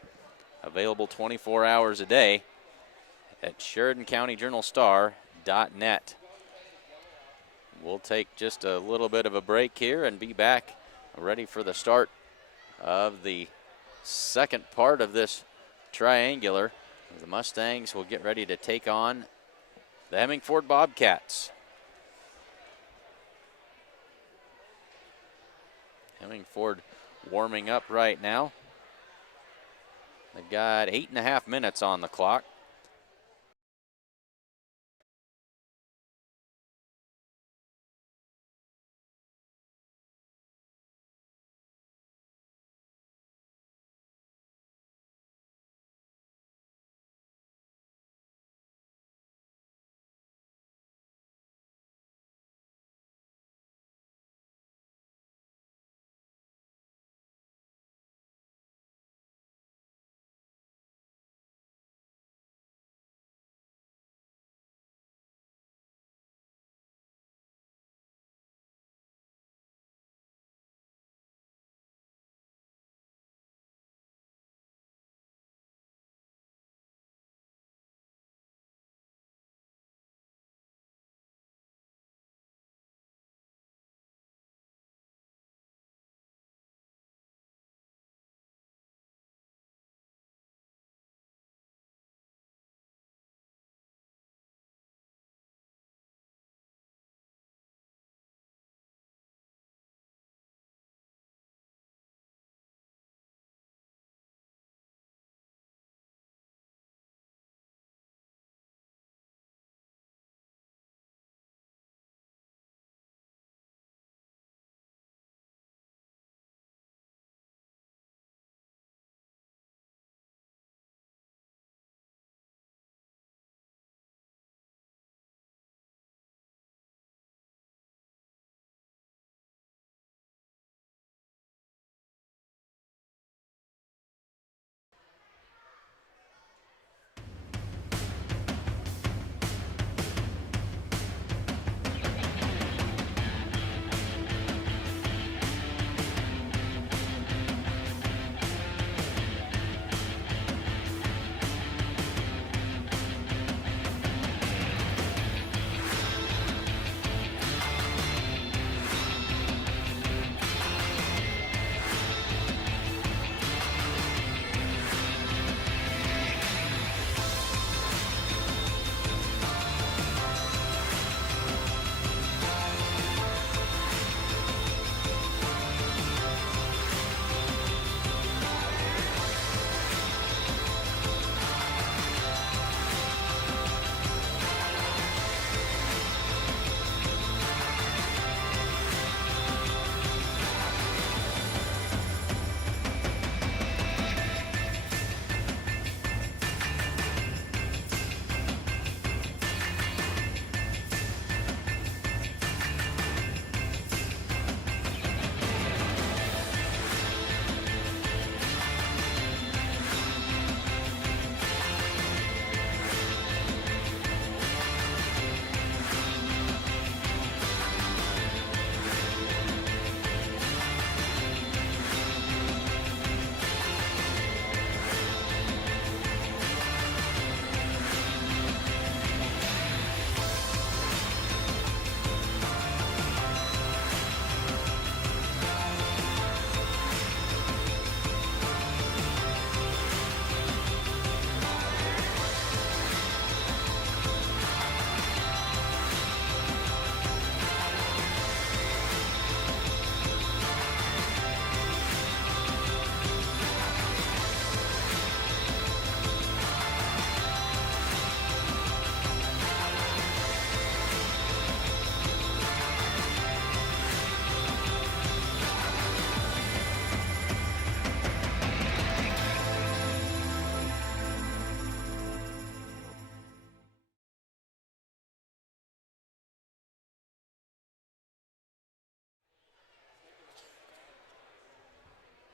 Available 24 hours a day at SheridanCountyJournalStar.net. We'll take just a little bit of a break here and be back ready for the start of the second part of this triangular. The Mustangs will get ready to take on the Hemingford Bobcats. Hemingford warming up right now. They've got 8.5 minutes on the clock.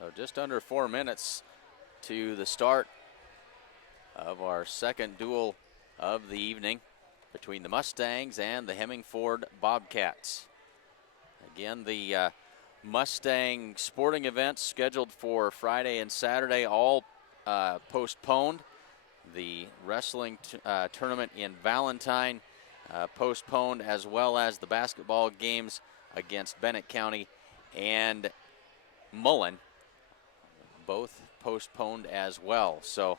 So just under 4 minutes to the start of our second duel of the evening between the Mustangs and the Hemingford Bobcats. Again, the Mustang sporting events scheduled for Friday and Saturday all postponed. The wrestling tournament in Valentine postponed, as well as the basketball games against Bennett County and Mullen, both postponed as well. So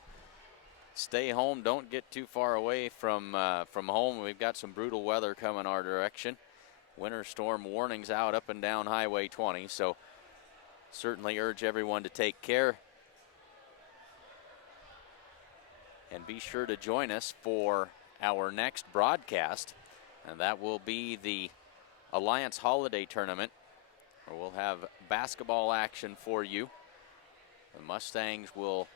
stay home, don't get too far away from home. We've got some brutal weather coming our direction. Winter storm warnings out up and down Highway 20, so certainly urge everyone to take care. And be sure to join us for our next broadcast, and that will be the Alliance Holiday Tournament, where we'll have basketball action for you. The Mustangs will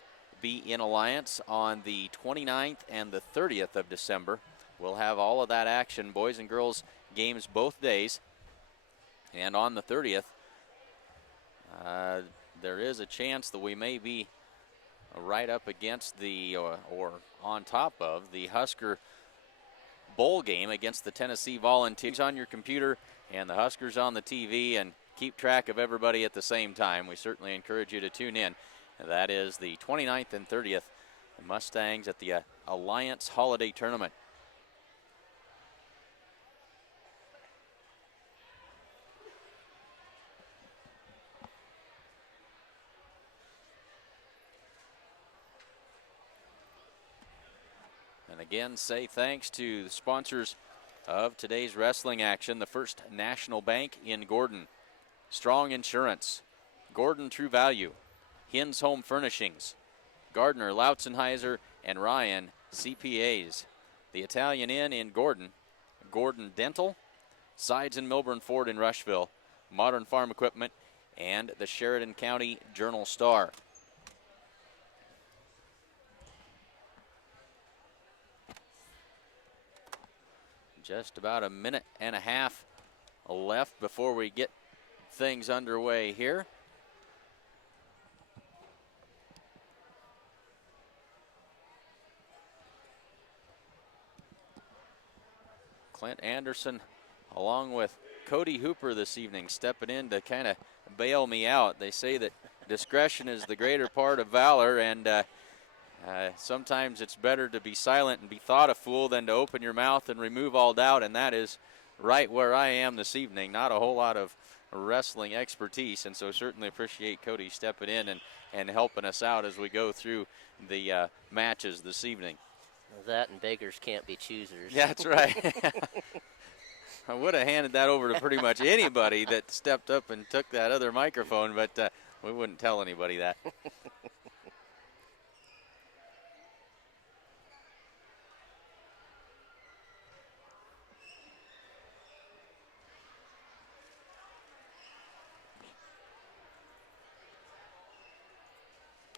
be in Alliance on the 29th and the 30th of December. We'll have all of that action, boys and girls games both days. And on the 30th, there is a chance that we may be right up against the, or on top of, the Husker Bowl game against the Tennessee Volunteers on your computer and the Huskers on the TV, and keep track of everybody at the same time. We certainly encourage you to tune in. And that is the 29th and 30th, the Mustangs at the Alliance Holiday Tournament. And again, say thanks to the sponsors of today's wrestling action. The First National Bank in Gordon, Strong Insurance, Gordon True Value, Hins Home Furnishings, Gardner, Lautzenheiser, and Ryan CPAs, the Italian Inn in Gordon, Gordon Dental, Sides in Milburn Ford in Rushville, Modern Farm Equipment, and the Sheridan County Journal-Star. Just about a minute and a half left before we get things underway here. Clint Anderson along with Cody Hooper this evening stepping in to kind of bail me out. They say that discretion is the greater part of valor, and sometimes it's better to be silent and be thought a fool than to open your mouth and remove all doubt, and that is right where I am this evening. Not a whole lot of wrestling expertise, and so certainly appreciate Cody stepping in and helping us out as we go through the matches this evening. That and beggars can't be choosers. Yeah, that's right. I would have handed that over to pretty much anybody that stepped up and took that other microphone, but we wouldn't tell anybody that.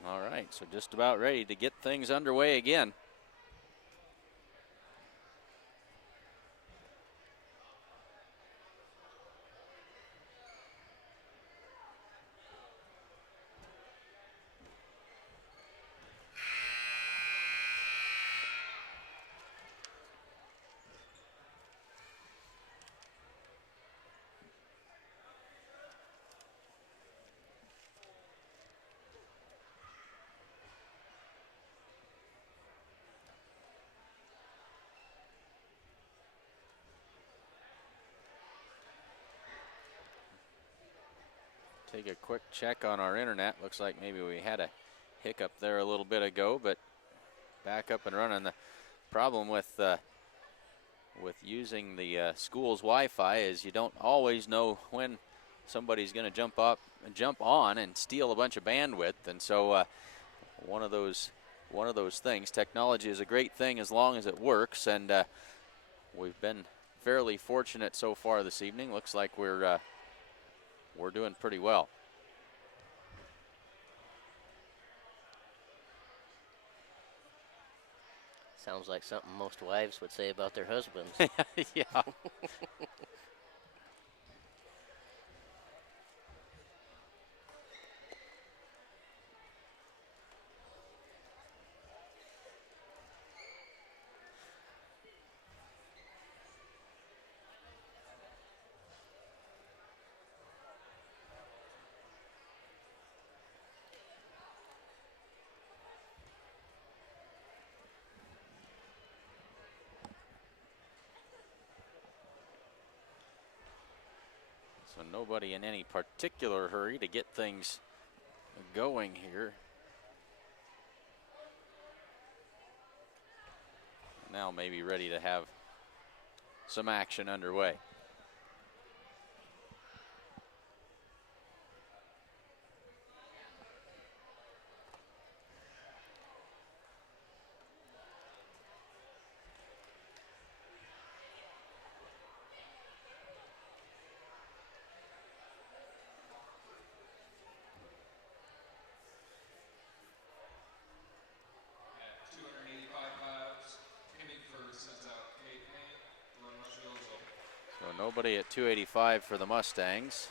All right, so just about ready to get things underway again. Take a quick check on our internet. Looks like maybe we had a hiccup there a little bit ago, but back up and running. The problem with using the school's Wi-Fi is you don't always know when somebody's going to jump on and steal a bunch of bandwidth, and so one of those things. Technology is a great thing as long as it works, and we've been fairly fortunate so far this evening. Looks like we're doing pretty well. Sounds like something most wives would say about their husbands. Yeah. So nobody in any particular hurry to get things going here. Now maybe ready to have some action underway. At 285 pounds, Hemingford sends out Kate Payne. Gordon-Rushville is open. So nobody at 285 for the Mustangs.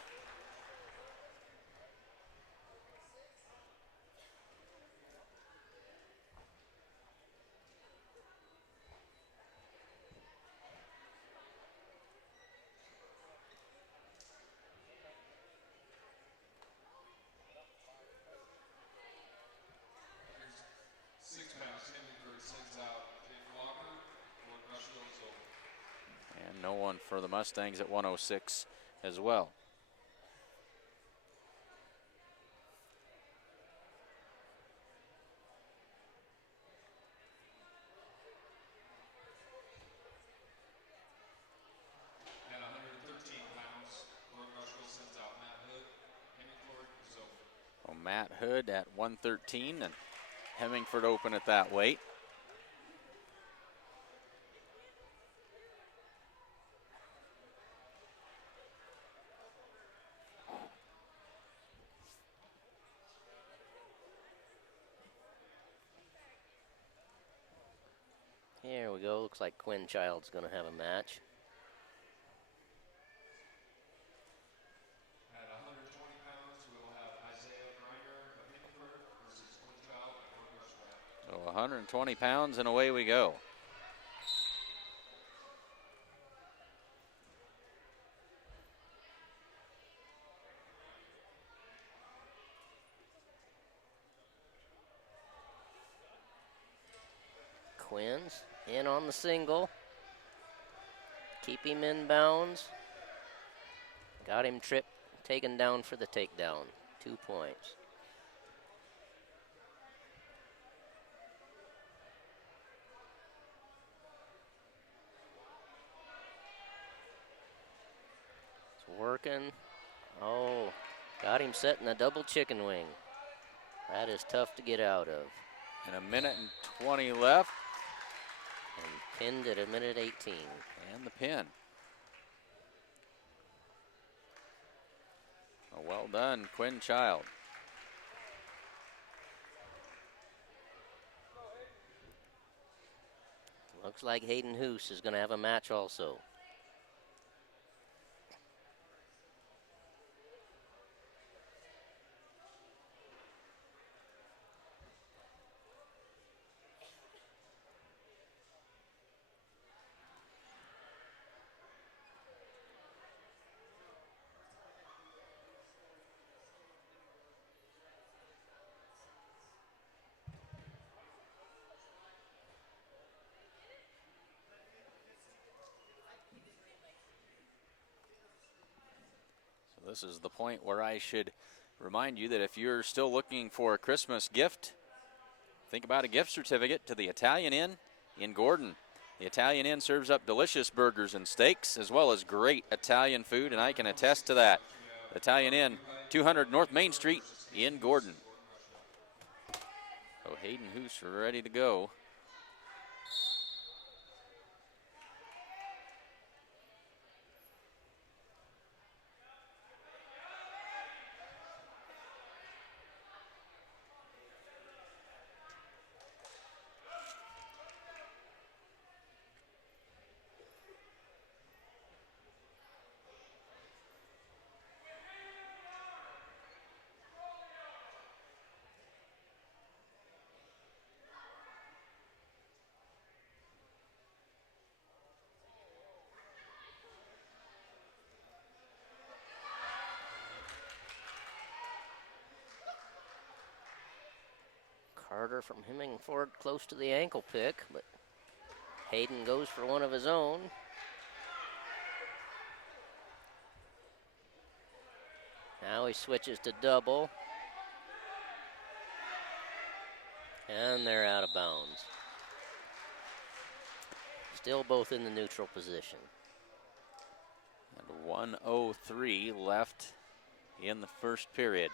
Here's 6 pounds. Hemingford sends out Jake Walker. Gordon-Rushville is open. And no one for the Mustangs at 106 as well. At 113 pounds, Gordon-Rushville sends out Matt Hood. Hemingford is open. Well, Matt Hood at 113 and Hemingford open at that weight. Here we go. Looks like Quinn Child's going to have a match. At 120 pounds, we'll have Isaiah Griner of Hemingford versus Quinn Child at Gordon-Rushville. So 120 pounds and away we go. Quinn's in on the single. Keep him in bounds. Got him tripped, taken down for the takedown. 2 points. It's working. Oh, got him set in a double chicken wing. That is tough to get out of. And a minute and 20 left. And pinned at a minute 18. And the pin. Oh, well done, Quinn Child. Looks like Hayden Hoos is going to have a match also. This is the point where I should remind you that if you're still looking for a Christmas gift, think about a gift certificate to the Italian Inn in Gordon. The Italian Inn serves up delicious burgers and steaks as well as great Italian food, and I can attest to that. The Italian Inn, 200 North Main Street in Gordon. So Hayden Hoos ready to go. Carter from Hemingford close to the ankle pick, but Hayden goes for one of his own. Now he switches to double. And they're out of bounds. Still both in the neutral position. And 1:03 left in the first period.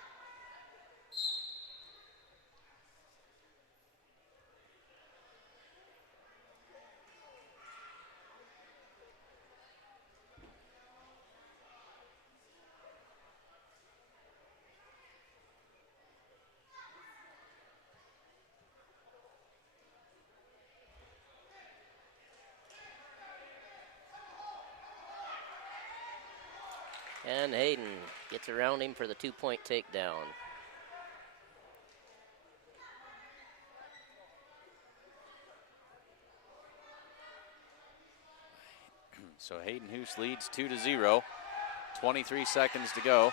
And Hayden gets around him for the 2-point takedown. So Hayden Hoos leads 2-0. 23 seconds to go.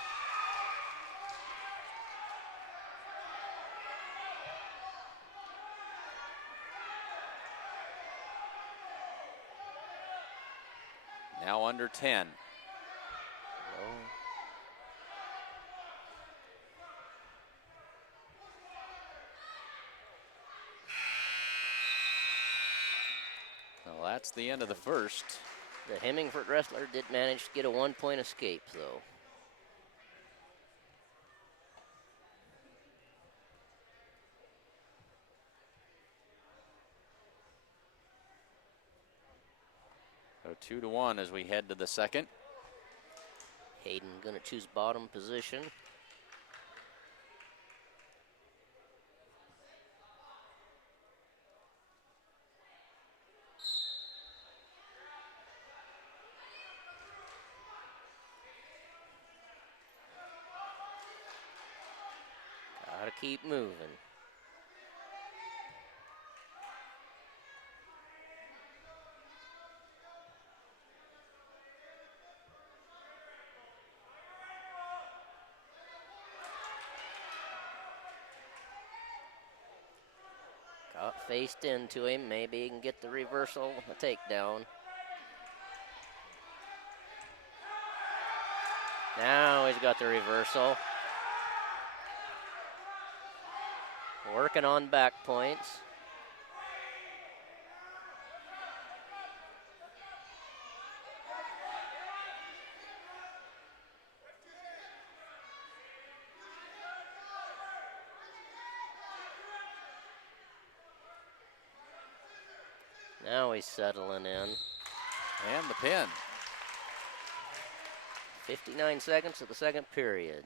Now under 10. Well, that's the end of the first. The Hemingford wrestler did manage to get a 1-point escape, though. So 2-1 as we head to the second. Hayden gonna choose bottom position. Gotta keep moving. Got faced into him. Maybe he can get the reversal, a takedown. Now he's got the reversal. Working on back points. Now he's settling in. And the pin. 59 seconds of the second period.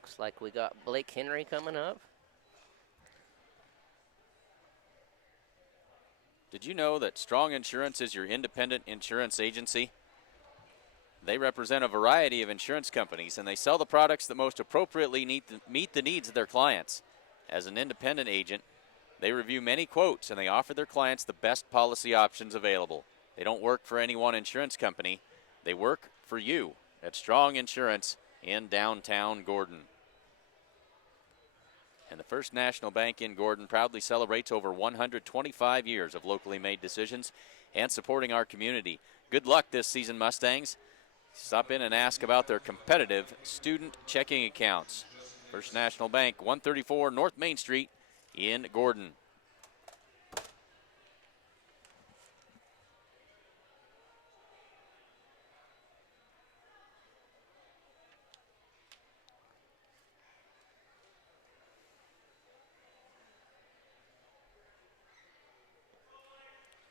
Looks like we got Blake Henry coming up. Did you know that Strong Insurance is your independent insurance agency? They represent a variety of insurance companies, and they sell the products that most appropriately meet the needs of their clients. As an independent agent, they review many quotes, and they offer their clients the best policy options available. They don't work for any one insurance company. They work for you at Strong Insurance in downtown Gordon. And the First National Bank in Gordon proudly celebrates over 125 years of locally made decisions and supporting our community. Good luck this season, Mustangs. Stop in and ask about their competitive student checking accounts. First National Bank, 134 North Main Street in Gordon.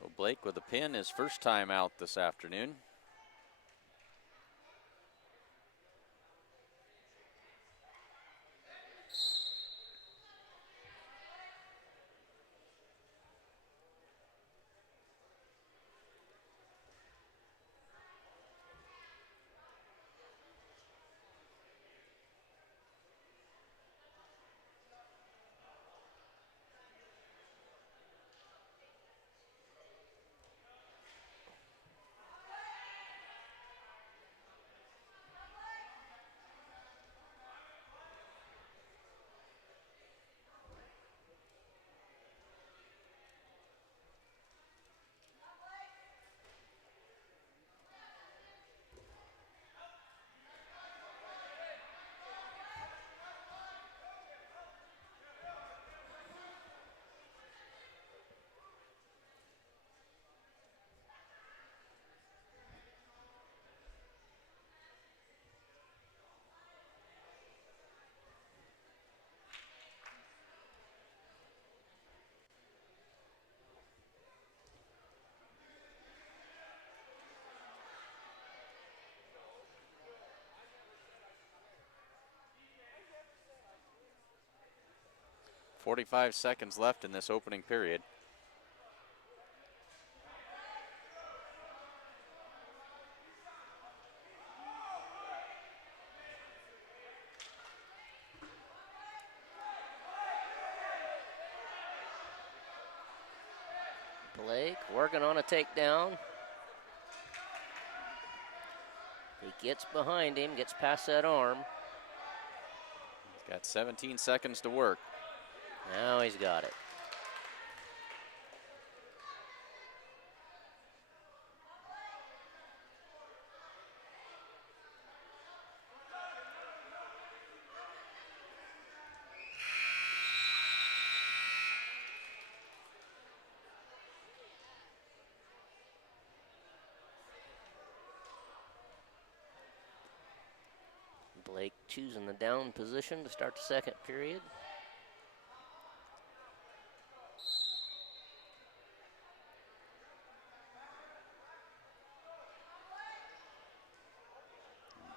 So Blake with a pin, his first time out this afternoon. 45 seconds left in this opening period. Blake working on a takedown. He gets behind him, gets past that arm. He's got 17 seconds to work. Now he's got it. Blake choosing the down position to start the second period.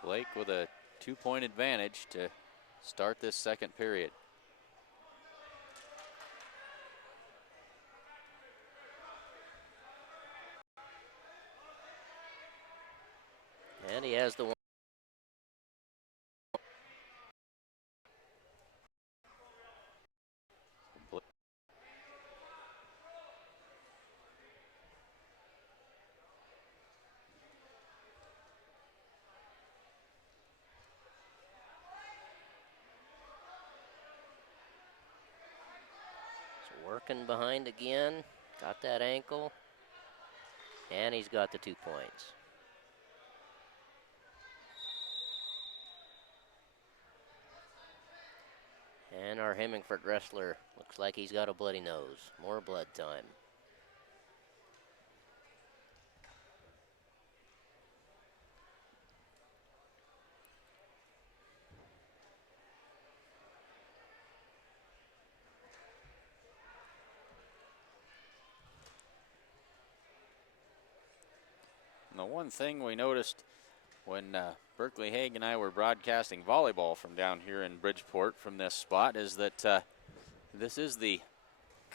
Blake with a 2-point advantage to start this second period. And he has the one. Working behind again, got that ankle, and he's got the 2 points. And our Hemingford wrestler looks like he's got a bloody nose. More blood time. And the one thing we noticed when Berkeley Haig and I were broadcasting volleyball from down here in Bridgeport from this spot is that this is the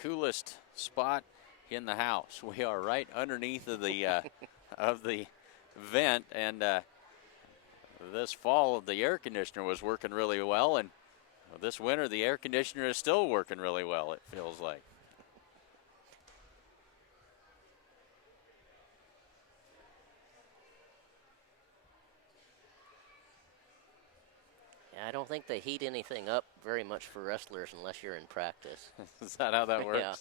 coolest spot in the house. We are right underneath of the vent, and this fall the air conditioner was working really well, and this winter the air conditioner is still working really well, it feels like. I don't think they heat anything up very much for wrestlers unless you're in practice. Is that how that works? Yeah.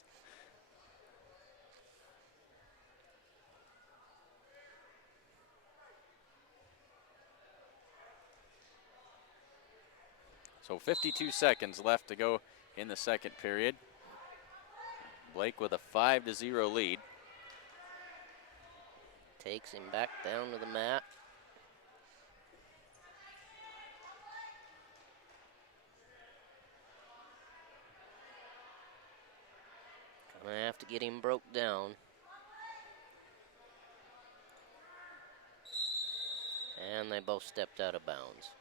So 52 seconds left to go in the second period. Blake with a 5-0 lead. Takes him back down to the mat. Gonna have to get him broke down. And they both stepped out of bounds.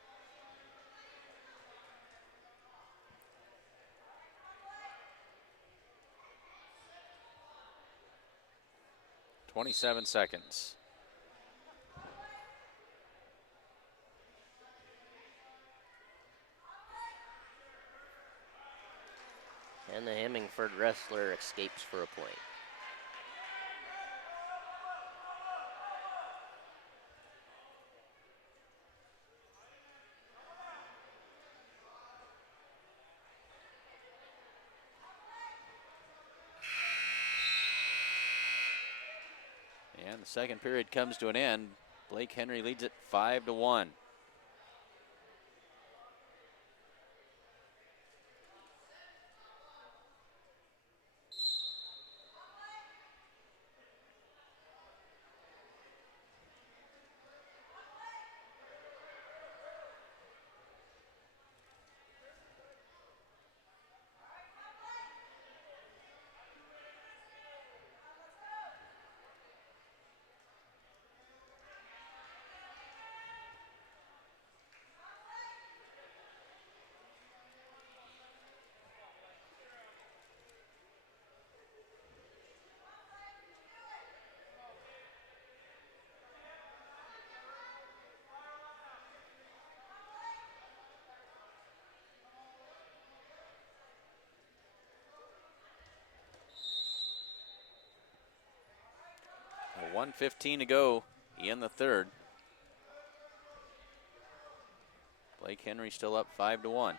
.27 seconds. And the Hemingford wrestler escapes for a point. And the second period comes to an end. Blake Henry leads it 5-1. 1:15 to go in the third. Blake Henry still up 5-1.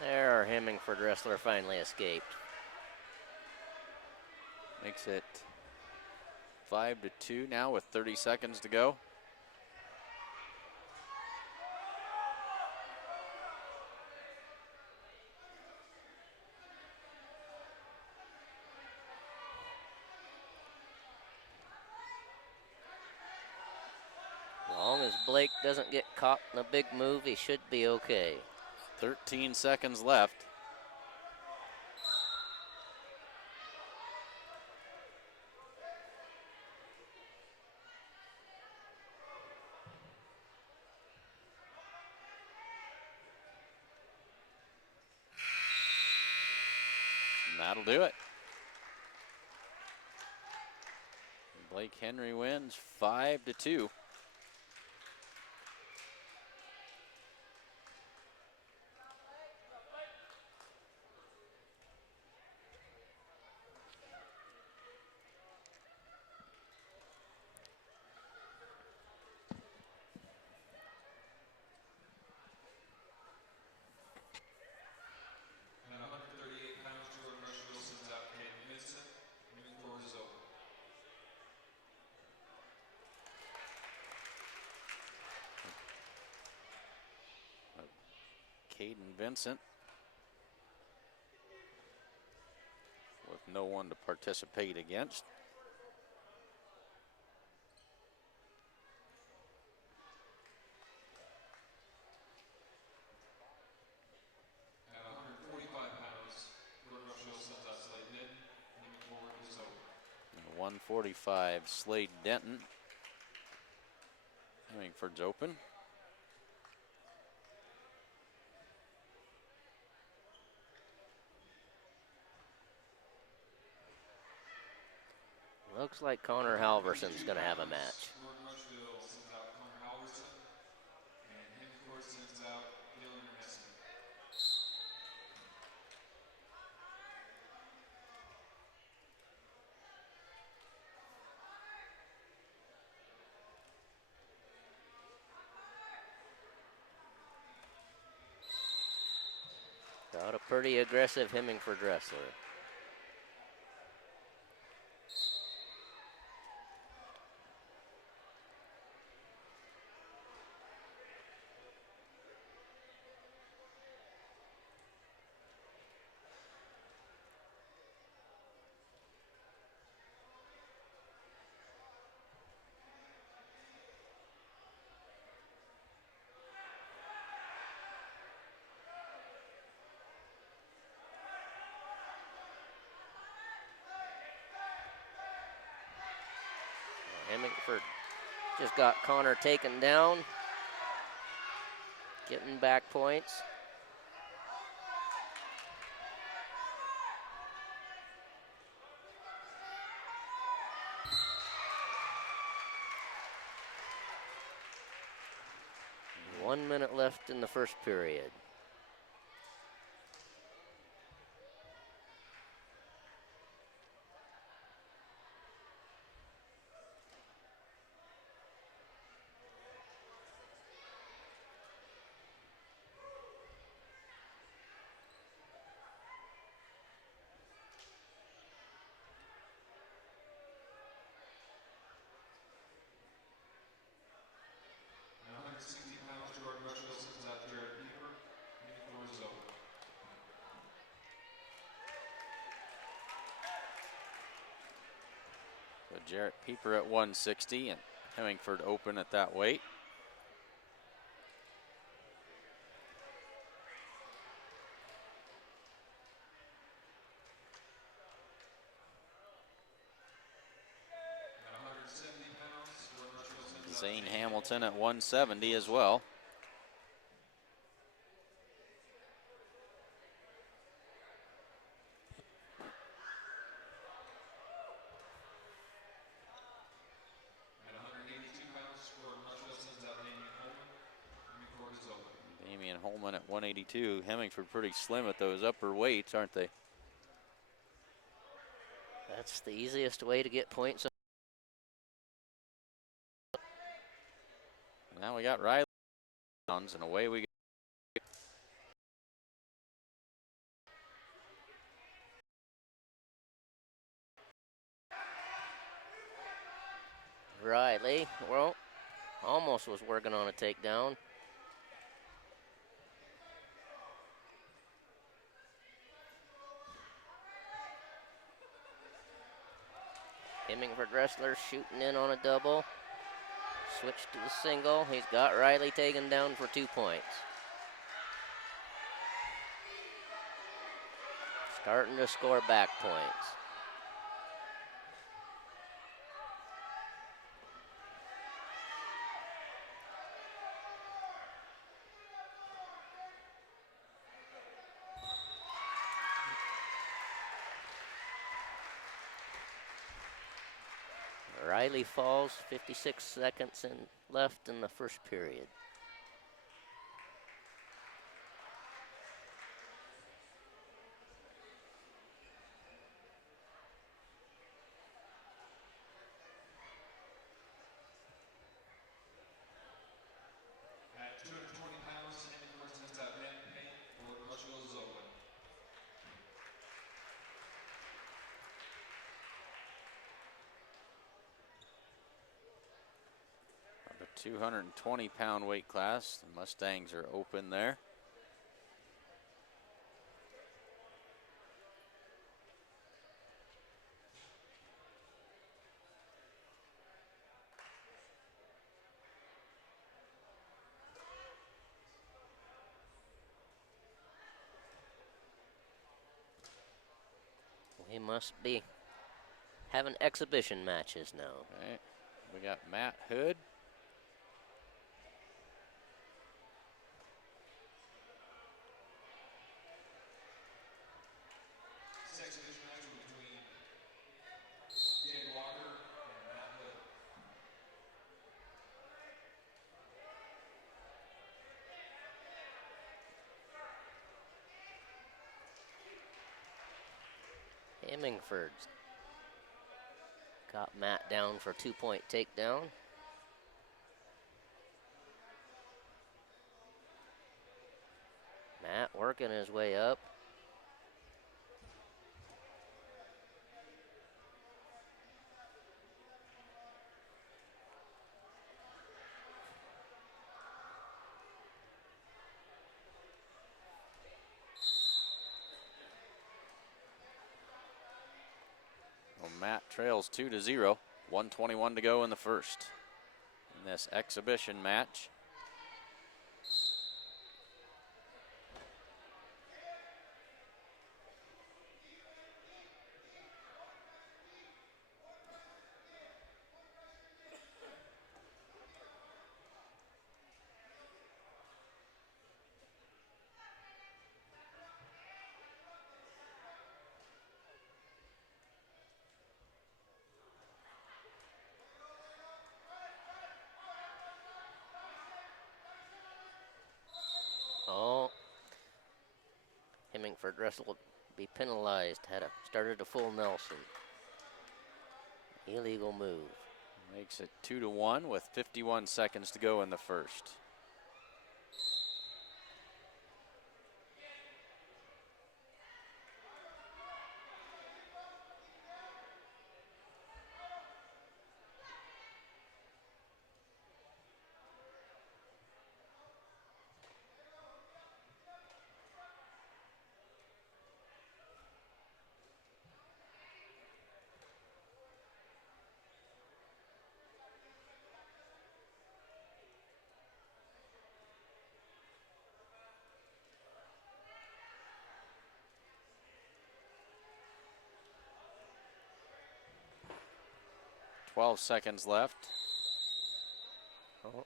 There, our Hemingford wrestler finally escaped. Makes it 5-2 now with 30 seconds to go. As long as Blake doesn't get caught in a big move, he should be okay. 13 seconds left. And that'll do it. Blake Henry wins 5-2. At 138 pounds, Gordon-Rushville sends out Caden Vincent. Hemingford is over. Caden Vincent with no one to participate against. At 145 pounds, Gordon-Rushville sends out Slade Denton. Hemingford is over. And 145, Slade Denton. Hemingford's open. Looks like Connor Halverson's going to have a match. Gordon-Rushville sends out Connor Halverson. And Hemingford sends out Dylan Hessen. Got a pretty aggressive Hemingford wrestler. Hemingford just got Connor taken down. Getting back points. One minute left in the first period. At 160 pounds, Gordon-Rushville sends out Jared Pieper. Hemingford is over. So Jarrett Pieper at 160 and Hemingford open at that weight. St. Hamilton at 170 as well. At 182 pounds, Gordon-Rushville sends out Damian Holman. Hemingford is open. Damian Holman at 182. Hemingford pretty slim at those upper weights, aren't they? That's the easiest way to get points. Now we got Riley and away we go. Riley, well, almost was working on a takedown. Hemingford wrestler shooting in on a double. Switch to the single. He's got Riley taken down for 2 points. Starting to score back points. Riley falls, 56 seconds left in the first period. At 220 pounds, Hemingford sends out Matt Payne. Gordon-Rushville is open. The 220-pound weight class. The Mustangs are open there. We must be having exhibition matches now. Okay. We got Matt Hood. This exhibition match between Dan Walker and Matt Hood. Hemingford's got Matt down for 2-point takedown. Matt working his way up. Well, Matt trails 2-0. 1:21 to go in the first. In this exhibition match. Oh, Hemingford wrestle will be penalized. Started a full Nelson. Illegal move. Makes it 2-1 with 51 seconds to go in the first. .12 seconds left. Oh.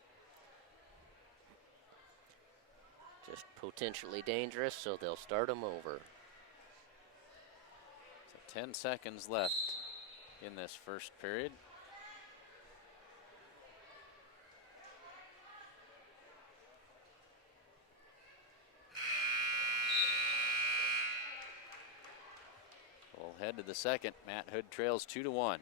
Just potentially dangerous, so they'll start them over. So 10 seconds left in this first period. We'll head to the second. Matt Hood trails 2-1.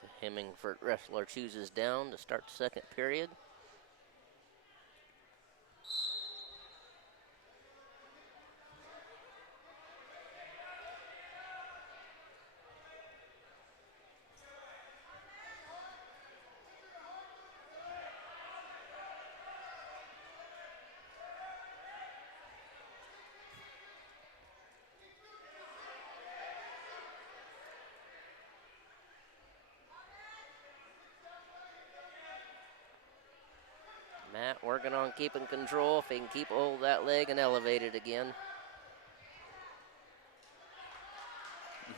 The Hemingford wrestler chooses down to start the second period. Matt working on keeping control if he can keep hold of that leg and elevate it again.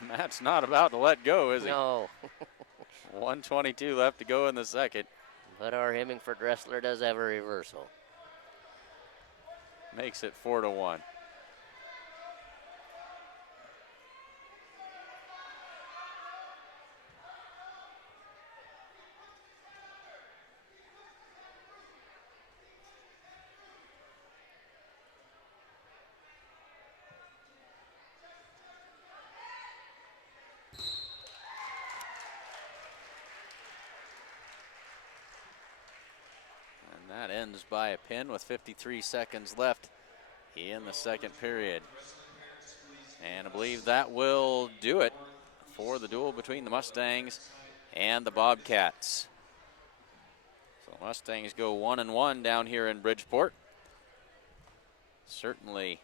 Matt's not about to let go, is he? No. 1:22 left to go in the second. But our Hemingford wrestler does have a reversal. Makes it 4-1. That ends by a pin with 53 seconds left in the second period. And I believe that will do it for the duel between the Mustangs and the Bobcats. So the Mustangs go 1-1 down here in Bridgeport. Certainly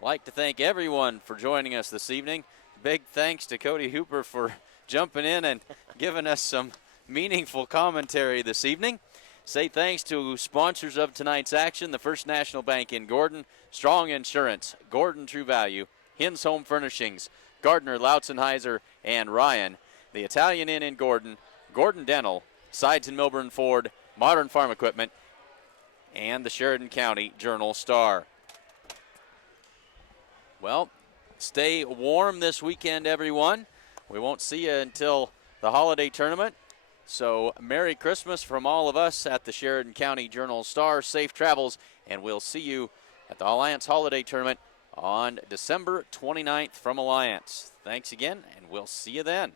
like to thank everyone for joining us this evening. Big thanks to Cody Hooper for jumping in and giving us some meaningful commentary this evening. Say thanks to sponsors of tonight's action, the First National Bank in Gordon, Strong Insurance, Gordon True Value, Hins Home Furnishings, Gardner, Lautzenheiser, and Ryan, the Italian Inn in Gordon, Gordon Dental, Sides and Milburn Ford, Modern Farm Equipment, and the Sheridan County Journal-Star. Well, stay warm this weekend, everyone. We won't see you until the holiday tournament. So Merry Christmas from all of us at the Sheridan County Journal-Star. Safe travels, and we'll see you at the Alliance Holiday Tournament on December 29th from Alliance. Thanks again, and we'll see you then.